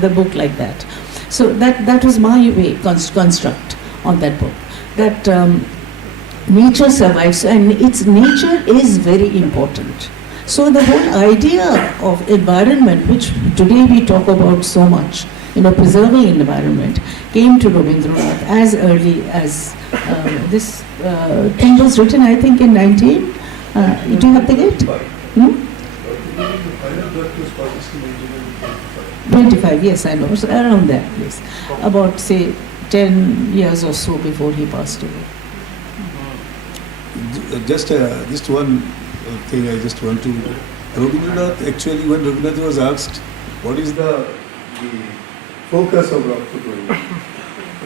the book like that. So that was my way, construct on that book. That nature survives, and its nature is very important. So the whole idea of environment, which today we talk about so much, preserving environment, came to Rabindranath as early as this thing was written, I think, in 19. Do you have the date? 25, yes, I know. So around that place. About, say, 10 years or so before he passed away. Just one thing I just want to... Rabindranath, actually, when Rabindranath was asked, what is the focus of Rakta,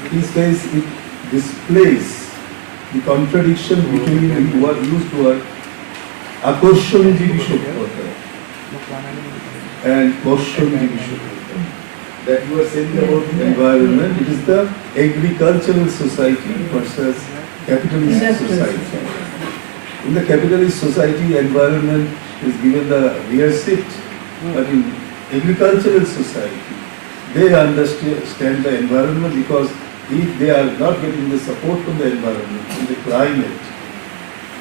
he says it displays the contradiction between what used word Akorshanjivi Shobhata and Korshanjivi Shobhata. That you are saying about the environment, it is the agricultural society versus capitalist society. In the capitalist society, environment is given the rear seat, but in agricultural society, they understand the environment, because if they are not getting the support from the environment, from the climate,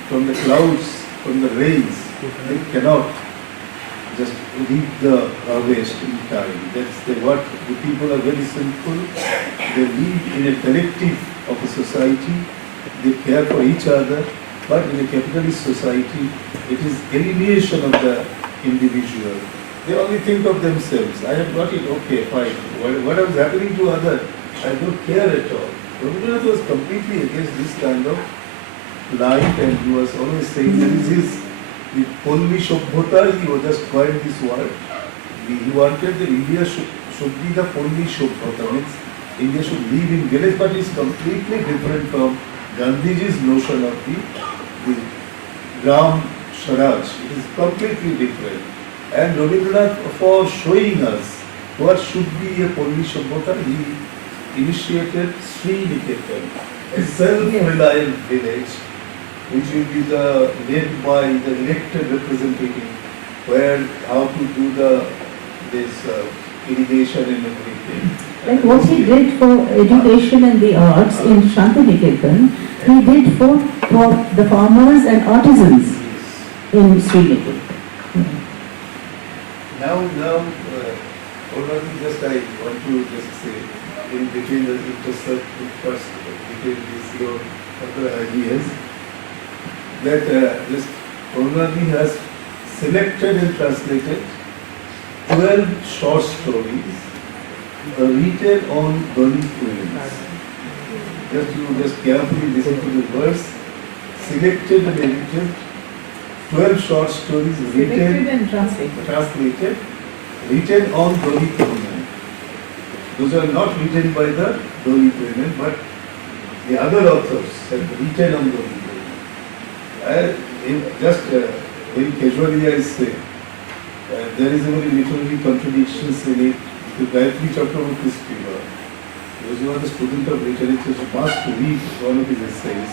from the clouds, from the rains, they cannot just reap the harvest in time. That's what the people are very simple. They live in a collective of a society. They care for each other. But in a capitalist society, it is alienation of the individual. They only think of themselves. I have got it, okay, fine. What is happening to others, I don't care at all. Rabindranath was completely against this kind of life, and he was always saying this is the Polli Shobhata. He was just coined this word. He wanted that India should be the Polli Shobhata, means India should live in village, but it's completely different from Gandhiji's notion of the Gram Swaraj. It is completely different. And Rabindranath, for showing us what should be a Polli Shobhata, he initiated Sri Niketan, a self-reliant village, which will be led by the elected representative, where how to do this irrigation and everything. Like what he did for education and the arts in Shantiniketan, he did for the farmers and artisans in Sri Niketan. Now, already I want to just say, in between the intersect first between these your other ideas, that this Orunadi has selected and translated 12 short stories written on Dalit women. Just carefully listen to the verse. Selected and edited 12 short stories written and translated. Written on Dalit women. Those are not written by the Dalit women, but the other authors have written on Dalit women. Very casually I say, there is a very literary contradiction in it. The Gayatri Chakravarti's Piva. Those who are the student of literature must read one of his essays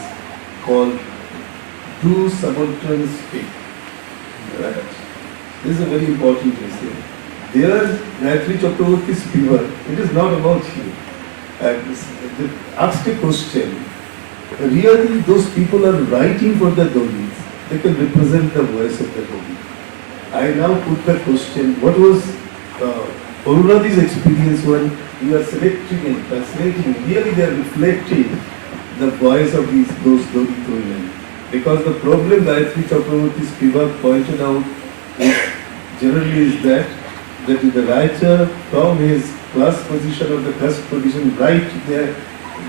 called Do Subalterns Speak? Right. This is a very important essay. There, Gayatri Chakravarti's Piva, it is not about you. They asked a question. Really, those people are writing for the Dalits. They can represent the voice of the Dalit. I now put the question, what was Orunadi's experience when you are selecting and translating? Really, they are reflecting the voice of those Dalit women. Because the problem Gayatri Chakravarti Spivak pointed out is generally is that the writer from his class position or the caste position write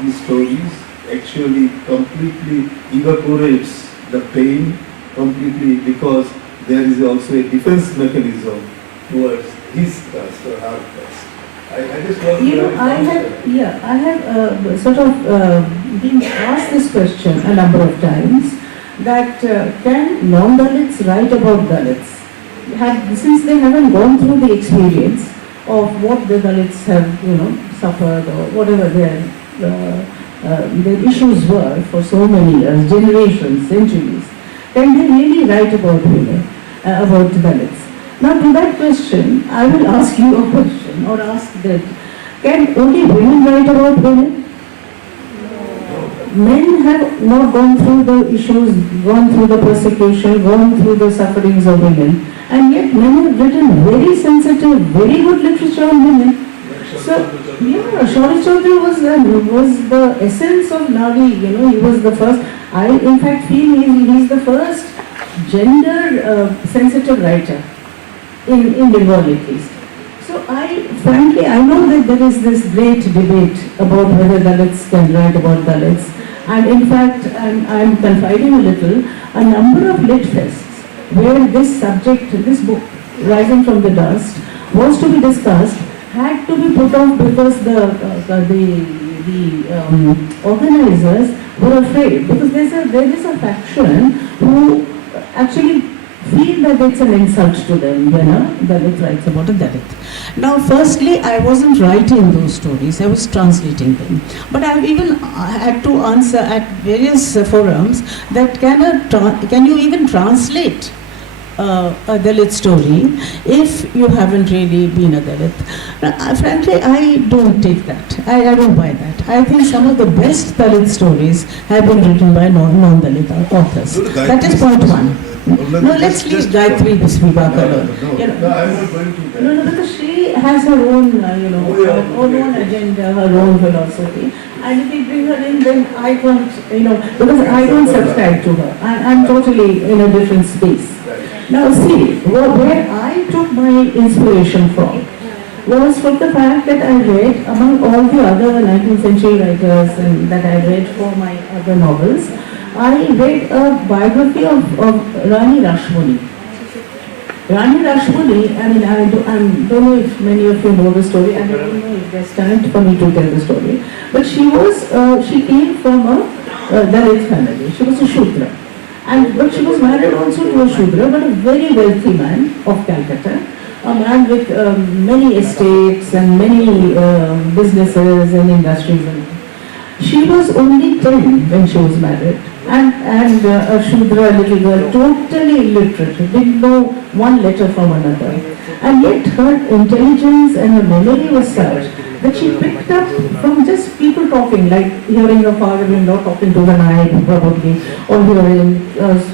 these stories actually completely evaporates the pain completely, because there is also a defense mechanism towards his caste or her caste. I just want to I have sort of been asked this question a number of times, that can non-Dalits write about Dalits? Since they haven't gone through the experience of what the Dalits have, suffered, or whatever their issues were for so many years, generations, centuries, can they really write about women, about Dalits? Now, to that question, I will ask you a question, or ask that: can only women write about women? Men have not gone through the issues, gone through the persecution, gone through the sufferings of women, and yet men have written very sensitive, very good literature on women. So, Shari Chaudhary was the essence of Nari, he was the first. I in fact feel he's the first gender sensitive writer in Bengal at least. So frankly, I know that there is this great debate about whether Dalits can write about Dalits. And in fact, I'm confiding a little, a number of lit fests where this subject, this book, Rising from the Dust, was to be discussed, had to be put off because the organizers were afraid, because there is a faction who actually feel that it's an insult to them, Dalit writes about a Dalit. Now, firstly, I wasn't writing those stories, I was translating them. But I've even had to answer at various forums that can you even translate a Dalit story if you haven't really been a Dalit? Frankly, I don't take that. I don't buy that. I think some of the best Dalit stories have been written by non-Dalit authors. That is point one. No, let's leave Gayatri Bismibak alone. I'm not going to that. No, because she has her own, her own agenda, her own philosophy. And if we bring her in, then I can't, because I don't subscribe to her. I'm totally in a different space. Now see, where I took my inspiration from was from the fact that I read, among all the other 19th century writers and that I read for my other novels, I read a biography of Rani Rashmani. Rani Rashmani, I don't know if many of you know the story, and I don't know if there's time for me to tell the story, but she came from a Dalit family. She was a Shudra. But she was married also to a Shudra, but a very wealthy man of Calcutta, a man with many estates and many businesses and industries. She was only 10 when she was married, and a Shudra little girl, totally illiterate, didn't know one letter from another. And yet her intelligence and her memory was such that she picked up from just people talking, like hearing her father-in-law talking to the night probably, or hearing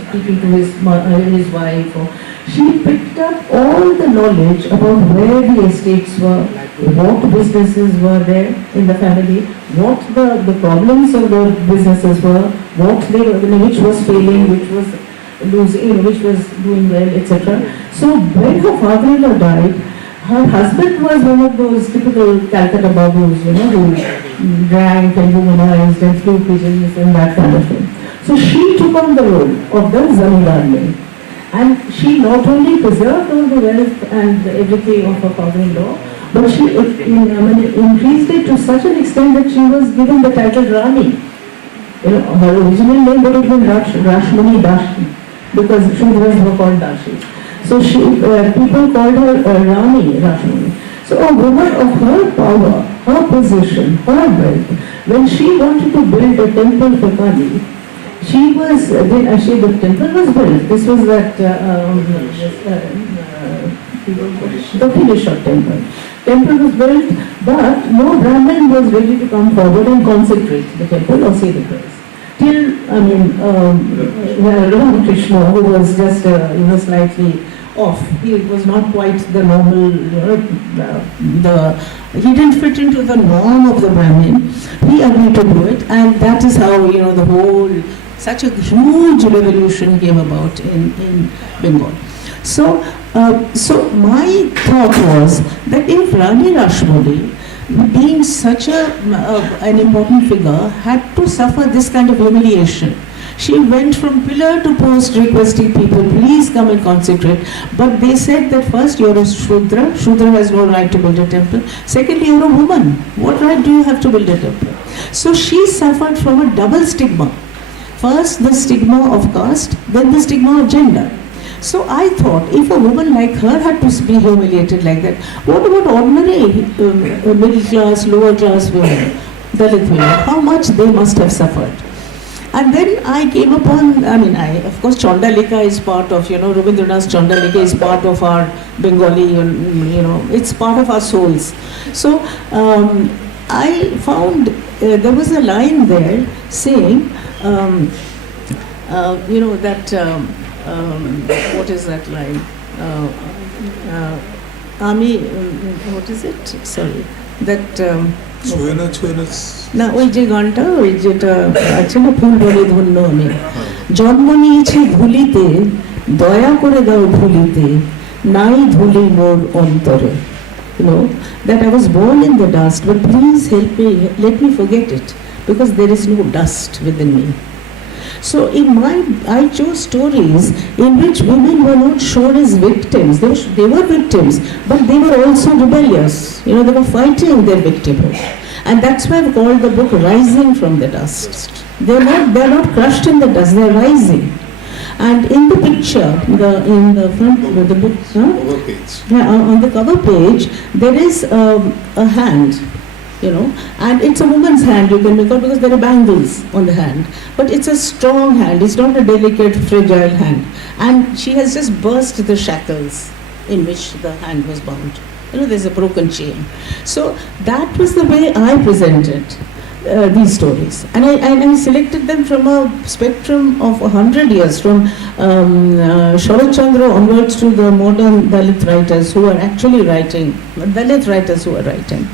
speaking to his wife. She picked up all the knowledge about where the estates were, what businesses were there in the family, what the problems of the businesses were, which was failing, which was losing, which was doing well, etc. So when her father-in-law died, her husband was one of those typical Calcutta babus, who drank and womanized and flew pigeons and that kind of thing. So she took on the role of the zamindar. And she not only preserved all the wealth and everything of her father-in-law, but she increased it to such an extent that she was given the title Rani. Her original name would have been Rashmani Dashi, because Shudras were called Dashi. So people called her Rani Rashmani. So a woman of her power, her position, her wealth, when she wanted to build a temple for Kali, the temple was built. This was that the Filishot temple. Temple was built, but no Brahmin was ready to come forward and consecrate the temple or say the prayers. Till, Ramakrishna, who was just, slightly off. He was not quite the normal, he didn't fit into the norm of the Brahmin. He agreed to do it, and that is how, the whole, such a huge revolution came about in Bengal. So my thought was that if Rani Rashmani being such an important figure, had to suffer this kind of humiliation. She went from pillar to post requesting people, please come and consecrate. But they said that first, you're a Shudra. Shudra has no right to build a temple. Secondly, you're a woman. What right do you have to build a temple? So she suffered from a double stigma. First, the stigma of caste, then the stigma of gender. So I thought, if a woman like her had to be humiliated like that, what about ordinary middle class, lower class women, Dalit women? How much they must have suffered. And then I came upon, of course, Chandalika is part of, Rabindranath's Chandalika is part of our Bengali, it's part of our souls. So I found there was a line there saying, what is that line? What is it? Sorry. That. না ওই যে গানটা ওই যেটা আছে না ফুল বলে ধন্য আমি জন্ম নিয়েছি ভুলিতে দয়া করে দাও ভুলিতে নাই ধুলি মোর অন্তরে that I was born in the dust but please help me, let me forget it because there is no dust within me. So I chose stories in which women were not shown as victims. They were victims, but they were also rebellious. They were fighting their victimhood. And that's why I've called the book Rising from the Dust. They're not crushed in the dust, they're rising. And in the picture, in the front of the book, Cover page. On the cover page, there is a hand. And it's a woman's hand, you can make out because there are bangles on the hand. But it's a strong hand, it's not a delicate, fragile hand. And she has just burst the shackles in which the hand was bound. There's a broken chain. So that was the way I presented these stories. And I selected them from a spectrum of 100 years, from Sharat Chandra onwards to the modern Dalit writers who are actually writing, Dalit writers who are writing.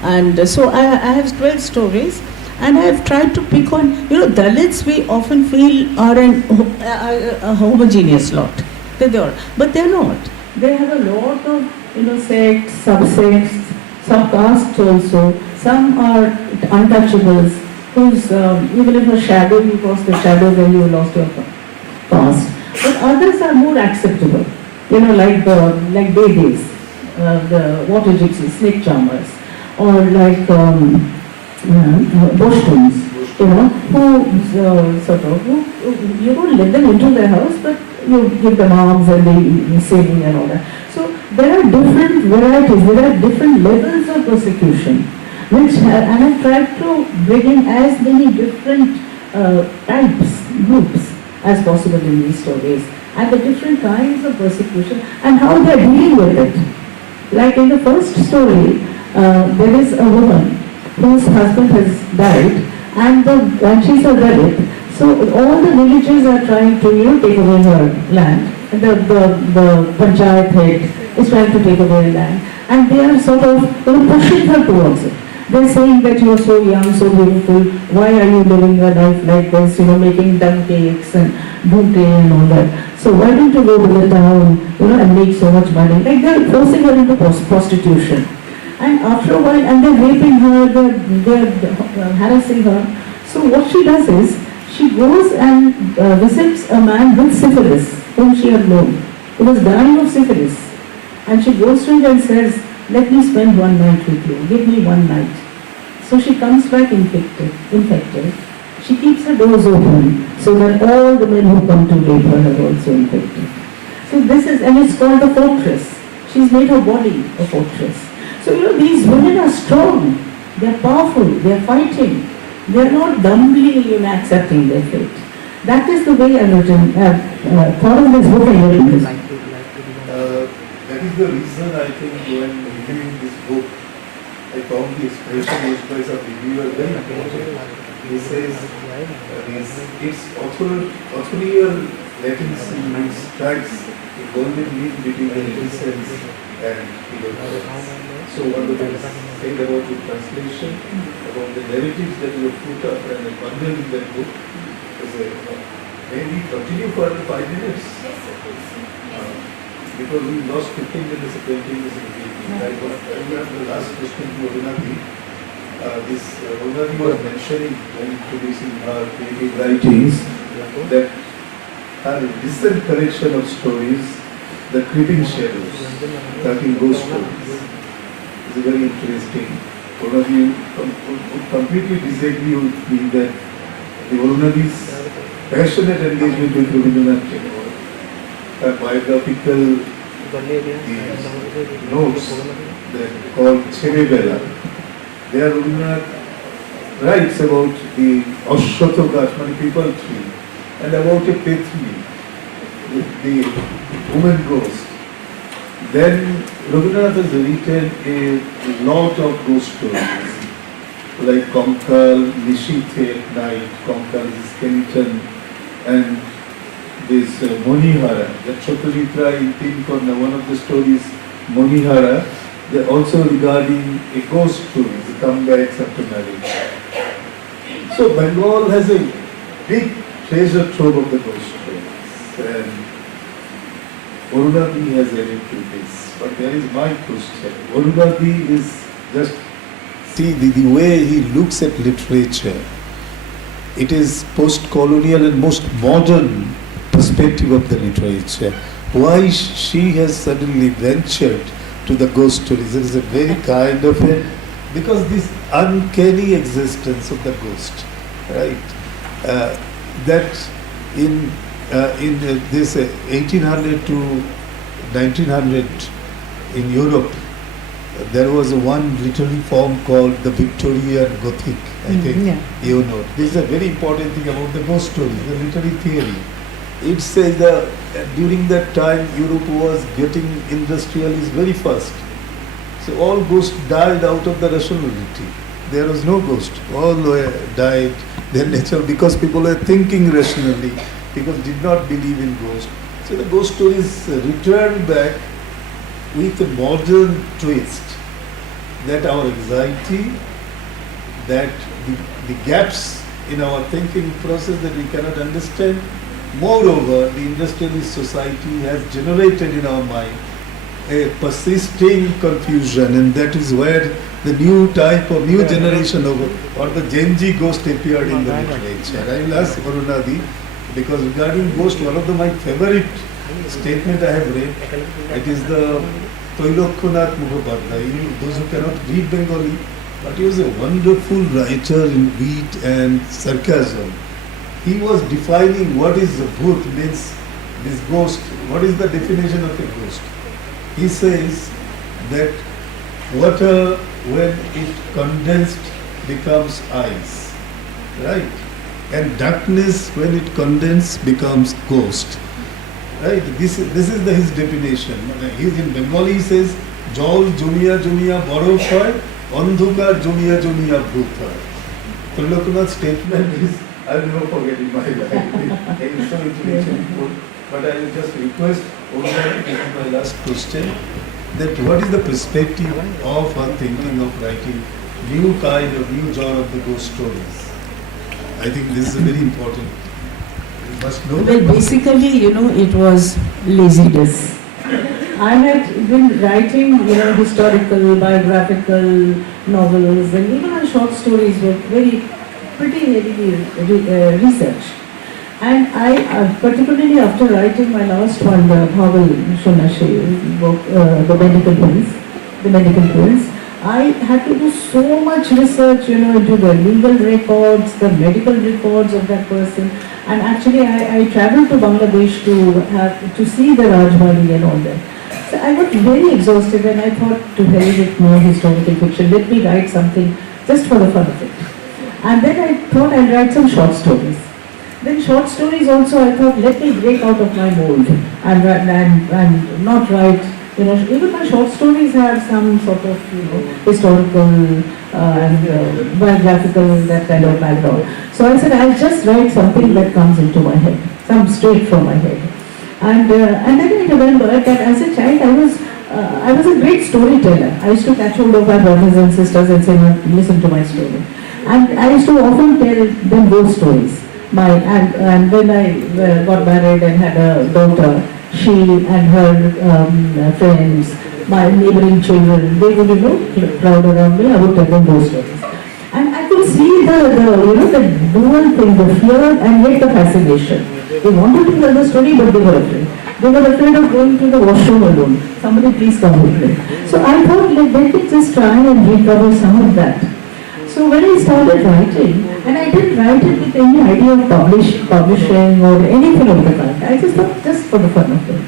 And so I have 12 stories, and I have tried to pick on, Dalits we often feel are a homogeneous lot. They are, but they're not. They have a lot of, sects, subsects, subcastes also. Some are untouchables, whose, even if a shadow, you cross the shadow, then you lost your caste. But others are more acceptable, like Dedis, the water gypsies, snake charmers. Or like Boshtuns, who you don't let them into their house, but you give them arms and they sing and all that. So there are different varieties, there are different levels of persecution, and I tried to bring in as many different types, groups as possible in these stories, and the different kinds of persecution and how they are dealing with it. Like in the first story, there is a woman whose husband has died and she's a Dalit. So all the villages are trying to take away her land. The panchayat head is trying to take away her land, and they are sort of pushing her towards it. They're saying that you're so young, so beautiful, why are you living a life like this, making dung cakes and booty and all that. So why don't you go to the town, and make so much money? Like they're forcing her into prostitution. And after a while, and they're raping her, they're harassing her. So what she does is, she goes and visits a man with syphilis, whom she had known, who was dying of syphilis. And she goes to him and says, let me spend one night with you, give me one night. So she comes back infected. She keeps her doors open, so that all the men who come to rape her are also infected. So this is, and it's called a fortress. She's made her body a fortress. So these women are strong, they're powerful, they're fighting. They're not dumbly accepting their fate. That is the way I've thought of this book and written this. That is the reason I think when reviewing this book, I found the expression used by some reviewer very important. He says, it's authorial latency which strikes the golden mean between the innocence and ignorance. So what we can say about the translation, about the narratives that you have put up and the bundle in that book, is may we continue for 5 minutes? because we lost 15 minutes of 20 minutes in the beginning. I remember the last question to Runati. Runati was mentioning when introducing her creative writings that her recent collection of stories, The Creeping Shadows, 13 ghost stories, is very interesting. Runati would completely disagree with me that the Runati's passionate engagement with Rabindranath Tagore, her biographical notes that called Chebebela. There Rabindranath writes about the Ashwatthagata, people tree, and about a Petri, the woman ghost. Then Rabindranath has written a lot of ghost stories, like Konkal, Nishithe at night, Konkal is skeleton, and this Monihara, that Chaturitra in Pinkorna, one of the stories, Monihara, they also regarding a ghost story, the comebacks after marriage. So Bengal has a big treasure trove of the ghost stories, and Arunadhi has added to this. But there is my question. Arunadhi is just, see the way he looks at literature, it is post-colonial and most modern perspective of the literature. Why she has suddenly ventured to the ghost stories? There is a very kind of a, because this uncanny existence of the ghost, right? That in this 1800 to 1900 in Europe, there was one literary form called the Victorian Gothic, I think. Yeah. You know, this is a very important thing about the ghost story, the literary theory. It says that during that time Europe was getting industrialized very fast. So all ghosts died out of the rationality. There was no ghost. All died their nature because people were thinking rationally. People did not believe in ghosts. So the ghost stories returned back with a modern twist, that our anxiety, that the gaps in our thinking process that we cannot understand. Moreover, the industrialist society has generated in our mind a persisting confusion, and that is where the new type of new generation of, or the Genji ghost appeared in the literature. I will ask Arunadhi, because regarding ghost, one of my favorite statement I have read, it is the Toilokkunath Mukhopadhyay. Those who cannot read Bengali, but he was a wonderful writer in wit and sarcasm. He was defining what is the bhut, means this ghost, what is the definition of a ghost. He says that water, when it condensed, becomes ice, right? And darkness, when it condenses, becomes ghost. Right? This is his definition. He's in Bengali, he says, Jol Junia Junia Borof hoy, Andhukar Junia Junia Bhut hoy. Trilokunath's statement is, I will never forget in my life. It is so intellectually. But I will just request, this is my last question, that what is the perspective of her thinking of writing new kind of, new genre of the ghost stories? I think this is very important. You must know. Well, basically, it was laziness. I had been writing, historical, biographical novels, and even my short stories were pretty heavily researched. And I, particularly after writing my last one, the Bhaval Shonashi book, the medical twins, I had to do so much research, into the legal records, the medical records of that person. And actually, I traveled to Bangladesh to see the Rajmahal and all that. So I got very exhausted, and I thought, to hell with more historical fiction, let me write something just for the fun of it. And then I thought I'd write some short stories. Then short stories also, I thought, let me break out of my mold and not write, even my short stories have some sort of, historical and biographical, that kind of background. So I said, I'll just write something that comes into my head, some straight from my head. And then I remember that as a child, I was a great storyteller. I used to catch hold of my brothers and sisters and say, listen to my story. And I used to often tell them those stories. And when I got married and had a daughter, she and her friends, my neighboring children, they would, crowd around me. I would tell them those stories. And I could see the dual thing, the fear and yet the fascination. They wanted to tell the story, but they were afraid. They were afraid of going to the washroom alone. Somebody please come with me. So I thought, let me just try and recover some of that. So when I started writing, and I didn't write it with any idea of publishing or anything of the kind. I just thought, just for the fun of it.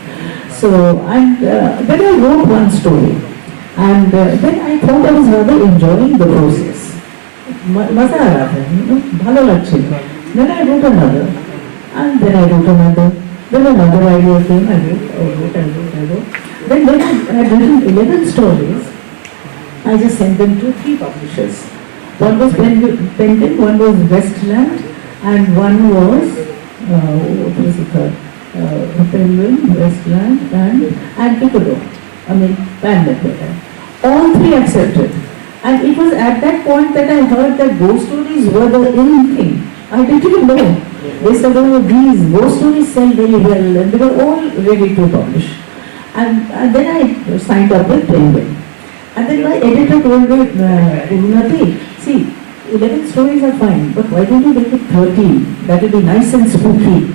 So, and then I wrote one story. And then I thought I was rather enjoying the process. Maza aa raha tha, bhalo lagchilo. Then I wrote another. And then I wrote another. Then another idea came, I wrote. Then when I had written 11 stories, I just sent them to 3 publishers. One was Pendant, one was Westland, and one was, what was the third? Penguin, Westland, and Piccolo. I mean, Pendant. All 3 accepted. And it was at that point that I heard that ghost stories were the in thing. I didn't even know. They said, oh, these ghost stories sell very well, and they were all ready to publish. And then I signed up with Penguin. And then my editor told me, Urunati, see, 11 stories are fine, but why don't you make it 13? That will be nice and spooky.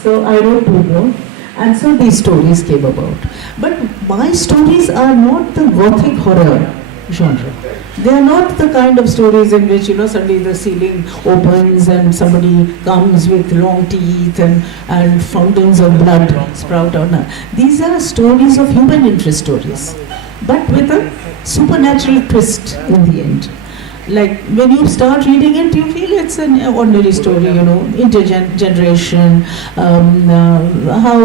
So I wrote 2 more. And so these stories came about. But my stories are not the gothic horror genre. They are not the kind of stories in which, suddenly the ceiling opens and somebody comes with long teeth and fountains of blood sprout out. These are stories of human interest stories, but with a supernatural twist in the end. Like when you start reading it, you feel it's an ordinary story, intergeneration, how,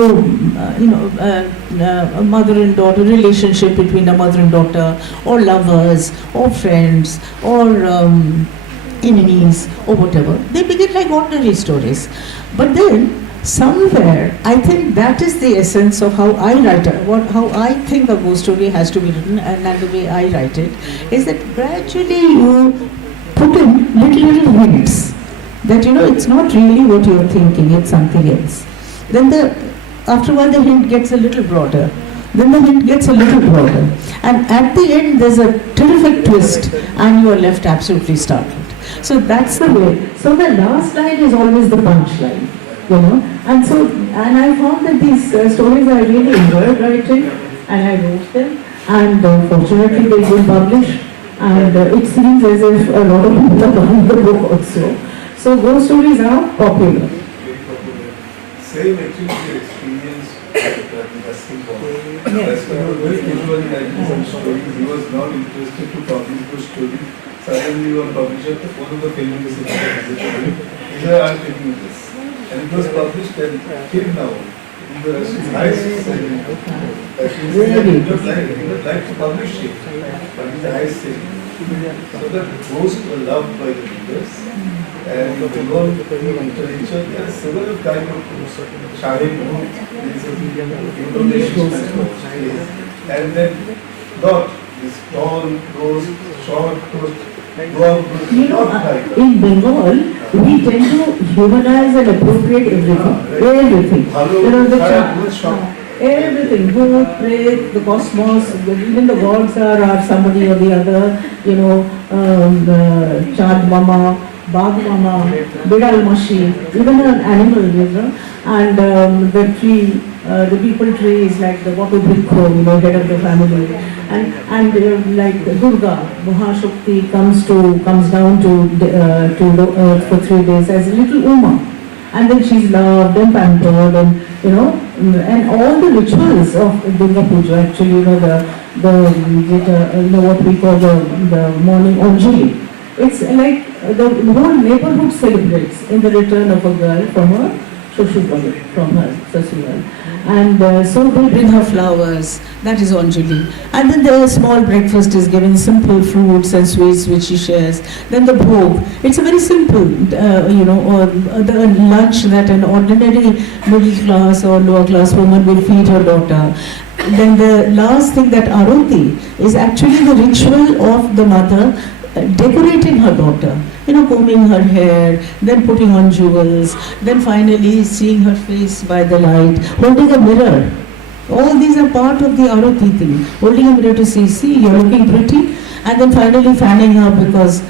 a mother and daughter, relationship between a mother and daughter, or lovers, or friends, or enemies, or whatever. They begin like ordinary stories. But then, somewhere, I think that is the essence of how I write it, how I think a ghost story has to be written, and the way I write it, is that gradually you put in little hints that, it's not really what you're thinking, it's something else. Then after a while the hint gets a little broader, then the hint gets a little broader, and at the end there's a terrific twist and you are left absolutely startled. So that's the way. So the last line is always the punchline. And I found that these stories I really enjoyed writing, and I wrote them, and fortunately they will publish, and it seems as if a lot of people are buying the book also. So those stories are popular. Same actually the experience with Dustin Bond. Dustin was very usually writing some stories. He was not interested to publish those stories. Suddenly one publisher, one of the famous visitors, he said, I'm taking this. And it was published and till now. It was nice. He would like to publish it, but it's a nice thing. So that ghosts were loved by the readers, and in Bengal literature there are several kinds of Shahid and then not this tall ghost, short ghost. In Bengal, we tend to humanize and appropriate everything. Everything, Bhoot, Pret, the cosmos, even the gods are somebody or the other, Chand Mama, Bagh Mama, Bidal Mashi, even an animal, and the tree, the people tree is like the Vatu Brikho, head of the family, and like Durga, Mahashakti comes down to the earth for 3 days as a little Uma. And then she's loved and pampered, and and all the rituals of Durga Puja, actually, what we call the morning Anjali. It's like the whole neighborhood celebrates in the return of a girl from her Shoshugal, from her Sasural. And so they bring her flowers, that is Anjali. And then the small breakfast is given, simple fruits and sweets which she shares. Then the bhog, it's a very simple, or the lunch that an ordinary middle class or lower class woman will feed her daughter. Then the last thing, that arati, is actually the ritual of the mother decorating her daughter, combing her hair, then putting on jewels, then finally seeing her face by the light, holding a mirror. All these are part of the arati thing. Holding a mirror to see, you're looking pretty, and then finally fanning her because,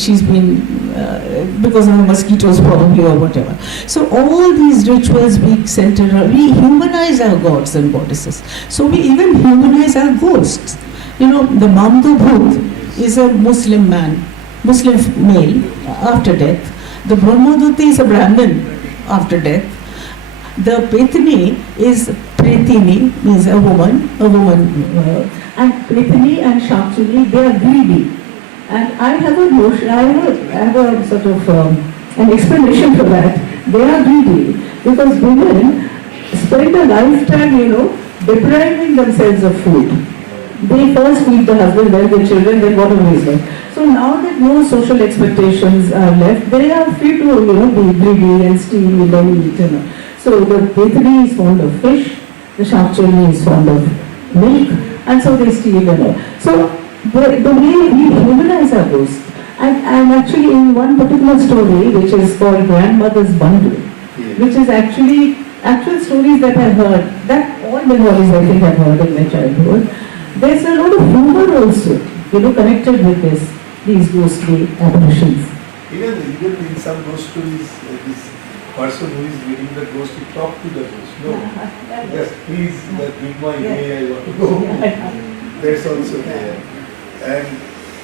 she's been, because of the mosquitoes probably or whatever. So all these rituals we center, we humanize our gods and goddesses. So we even humanize our ghosts. The Mamdu Bhut is a Muslim man, Muslim male after death. The Brahmaduti is a Brahmin after death. The Petini is Pretini, means a woman, and Pretini and Shakshuni, they are greedy. And I have a notion, I have a sort of an explanation for that. They are greedy because women spend a lifetime, depriving themselves of food. They first feed the husband, then the children, then whatever is left. So now that no social expectations are left, they are free to, be greedy and steal and then eat, So the Petri is fond of fish, the Shakchari is fond of milk, and so they steal and all. So the way we humanize our ghosts, and actually in one particular story, which is called Grandmother's Bundle, which is actually actual stories that I've heard, that all Bengalis I think have heard in my childhood. There's a lot of humor also, connected with these ghostly apparitions. Even in some ghost stories, this person who is reading the ghost, he talk to the ghost. No, yes, please, give my way, I want to go. That's also there. And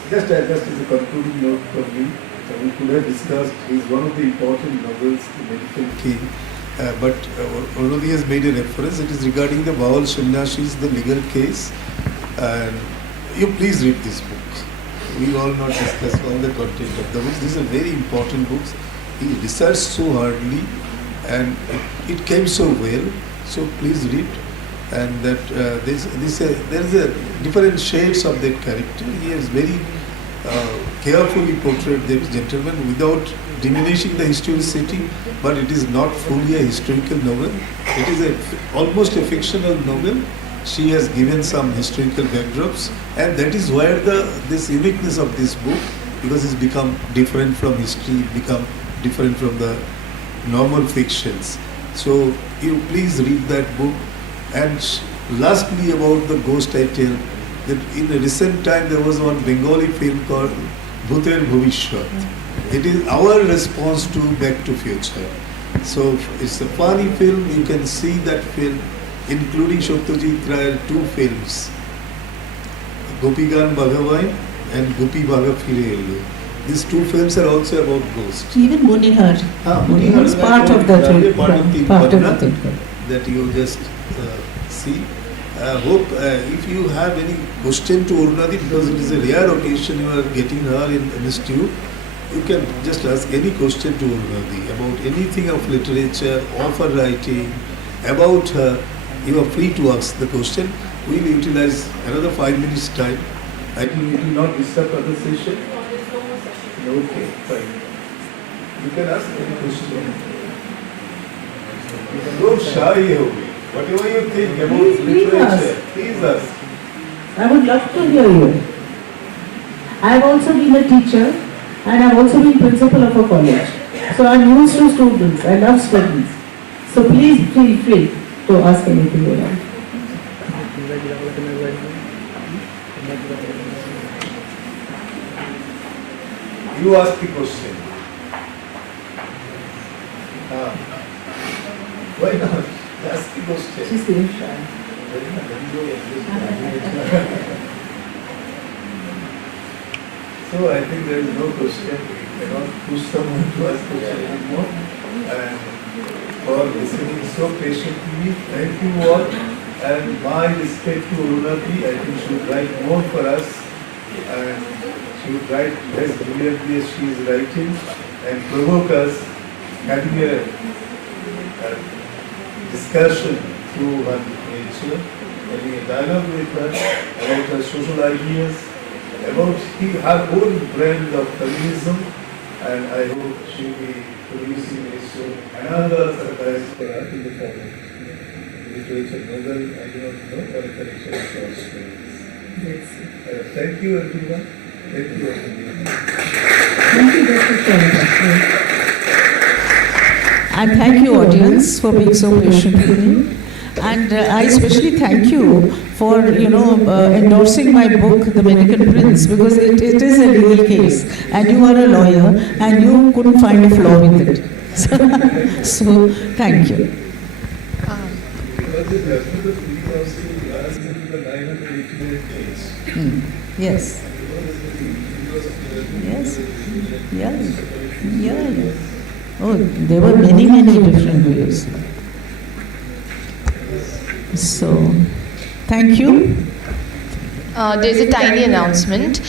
just as a concluding note from me, we could have discussed, is one of the important novels, The Medical King. But Orodi has made a reference, it is regarding the Bawal Sannyashis, the legal case. And you please read this book. We will all not discuss all the content of the books. These are very important books. He researched so hardly and it came so well. So please read. And that there is a different shades of that character. He has very carefully portrayed that gentleman without diminishing the historicity, but it is not fully a historical novel. It is almost a fictional novel. She has given some historical backdrops, and that is where this uniqueness of this book, because it's become different from history, become different from the normal fictions. So you please read that book. And lastly, about the ghost, I tell that in a recent time there was one Bengali film called Bhuter Bhavishwat. It is our response to Back to Future. So it's a funny film. You can see that film, including Satyajit Ray's 2 films, Gopigan Bhagavai and Gopi Bhaga Fire Elo. These 2 films are also about ghosts. Even Munihar. Munihar is part of that. Part of that. That you just see. Hope if you have any question to Orunadi, because it is a rare occasion you are getting her in amidst you can just ask any question to Orunadi about anything of literature, of her writing, about her. You are free to ask the question. We will utilize another 5 minutes time. I think it will not disturb other session. Okay, fine. You can ask any question. Don't shy away. Whatever you think about literature, please ask. I would love to hear you. I have also been a teacher and I have also been principal of a college. So I am used to students. I love students. So please feel free to ask anything you like. You ask the question. Why not? Ask the question. She's very shy. So I think there is no question. We cannot push someone to ask question anymore. And for listening so patiently, thank you all. And my respect to Urunati, I think she would write more for us. And she would write as brilliantly as she is writing and provoke us having a discussion through her nature, having a dialogue with her about her social ideas, about her own brand of feminism, and I hope she will be producing very soon another surprise for her in the following. Literature novel, I do not know, or a collection of short stories. Yes. Thank you everyone. Thank you, Dr. Sharma. And thank you, audience, for being so patient with me. And I especially thank you for, endorsing my book, The Medical Prince, because it is a legal case, and you are a lawyer, and you couldn't find a flaw with it. So thank you. Yes. Yes. Yeah. Oh, there were many different views. So, thank you. There's a tiny announcement.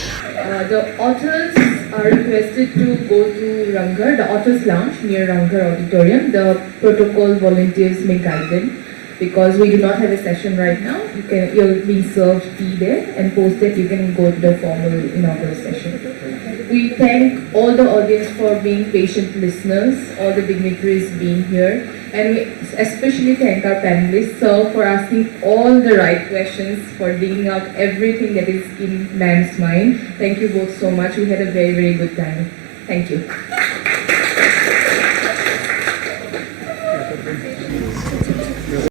The authors are requested to go to Rangar, the authors lounge near Rangar auditorium. The protocol volunteers may guide them because we do not have a session right now. You'll be served tea there, and post that you can go to the formal inaugural session. We thank all the audience for being patient listeners, all the dignitaries being here, and we especially thank our panelists, sir, for asking all the right questions, for digging out everything that is in man's mind. Thank you both so much. We had a very good time. Thank you.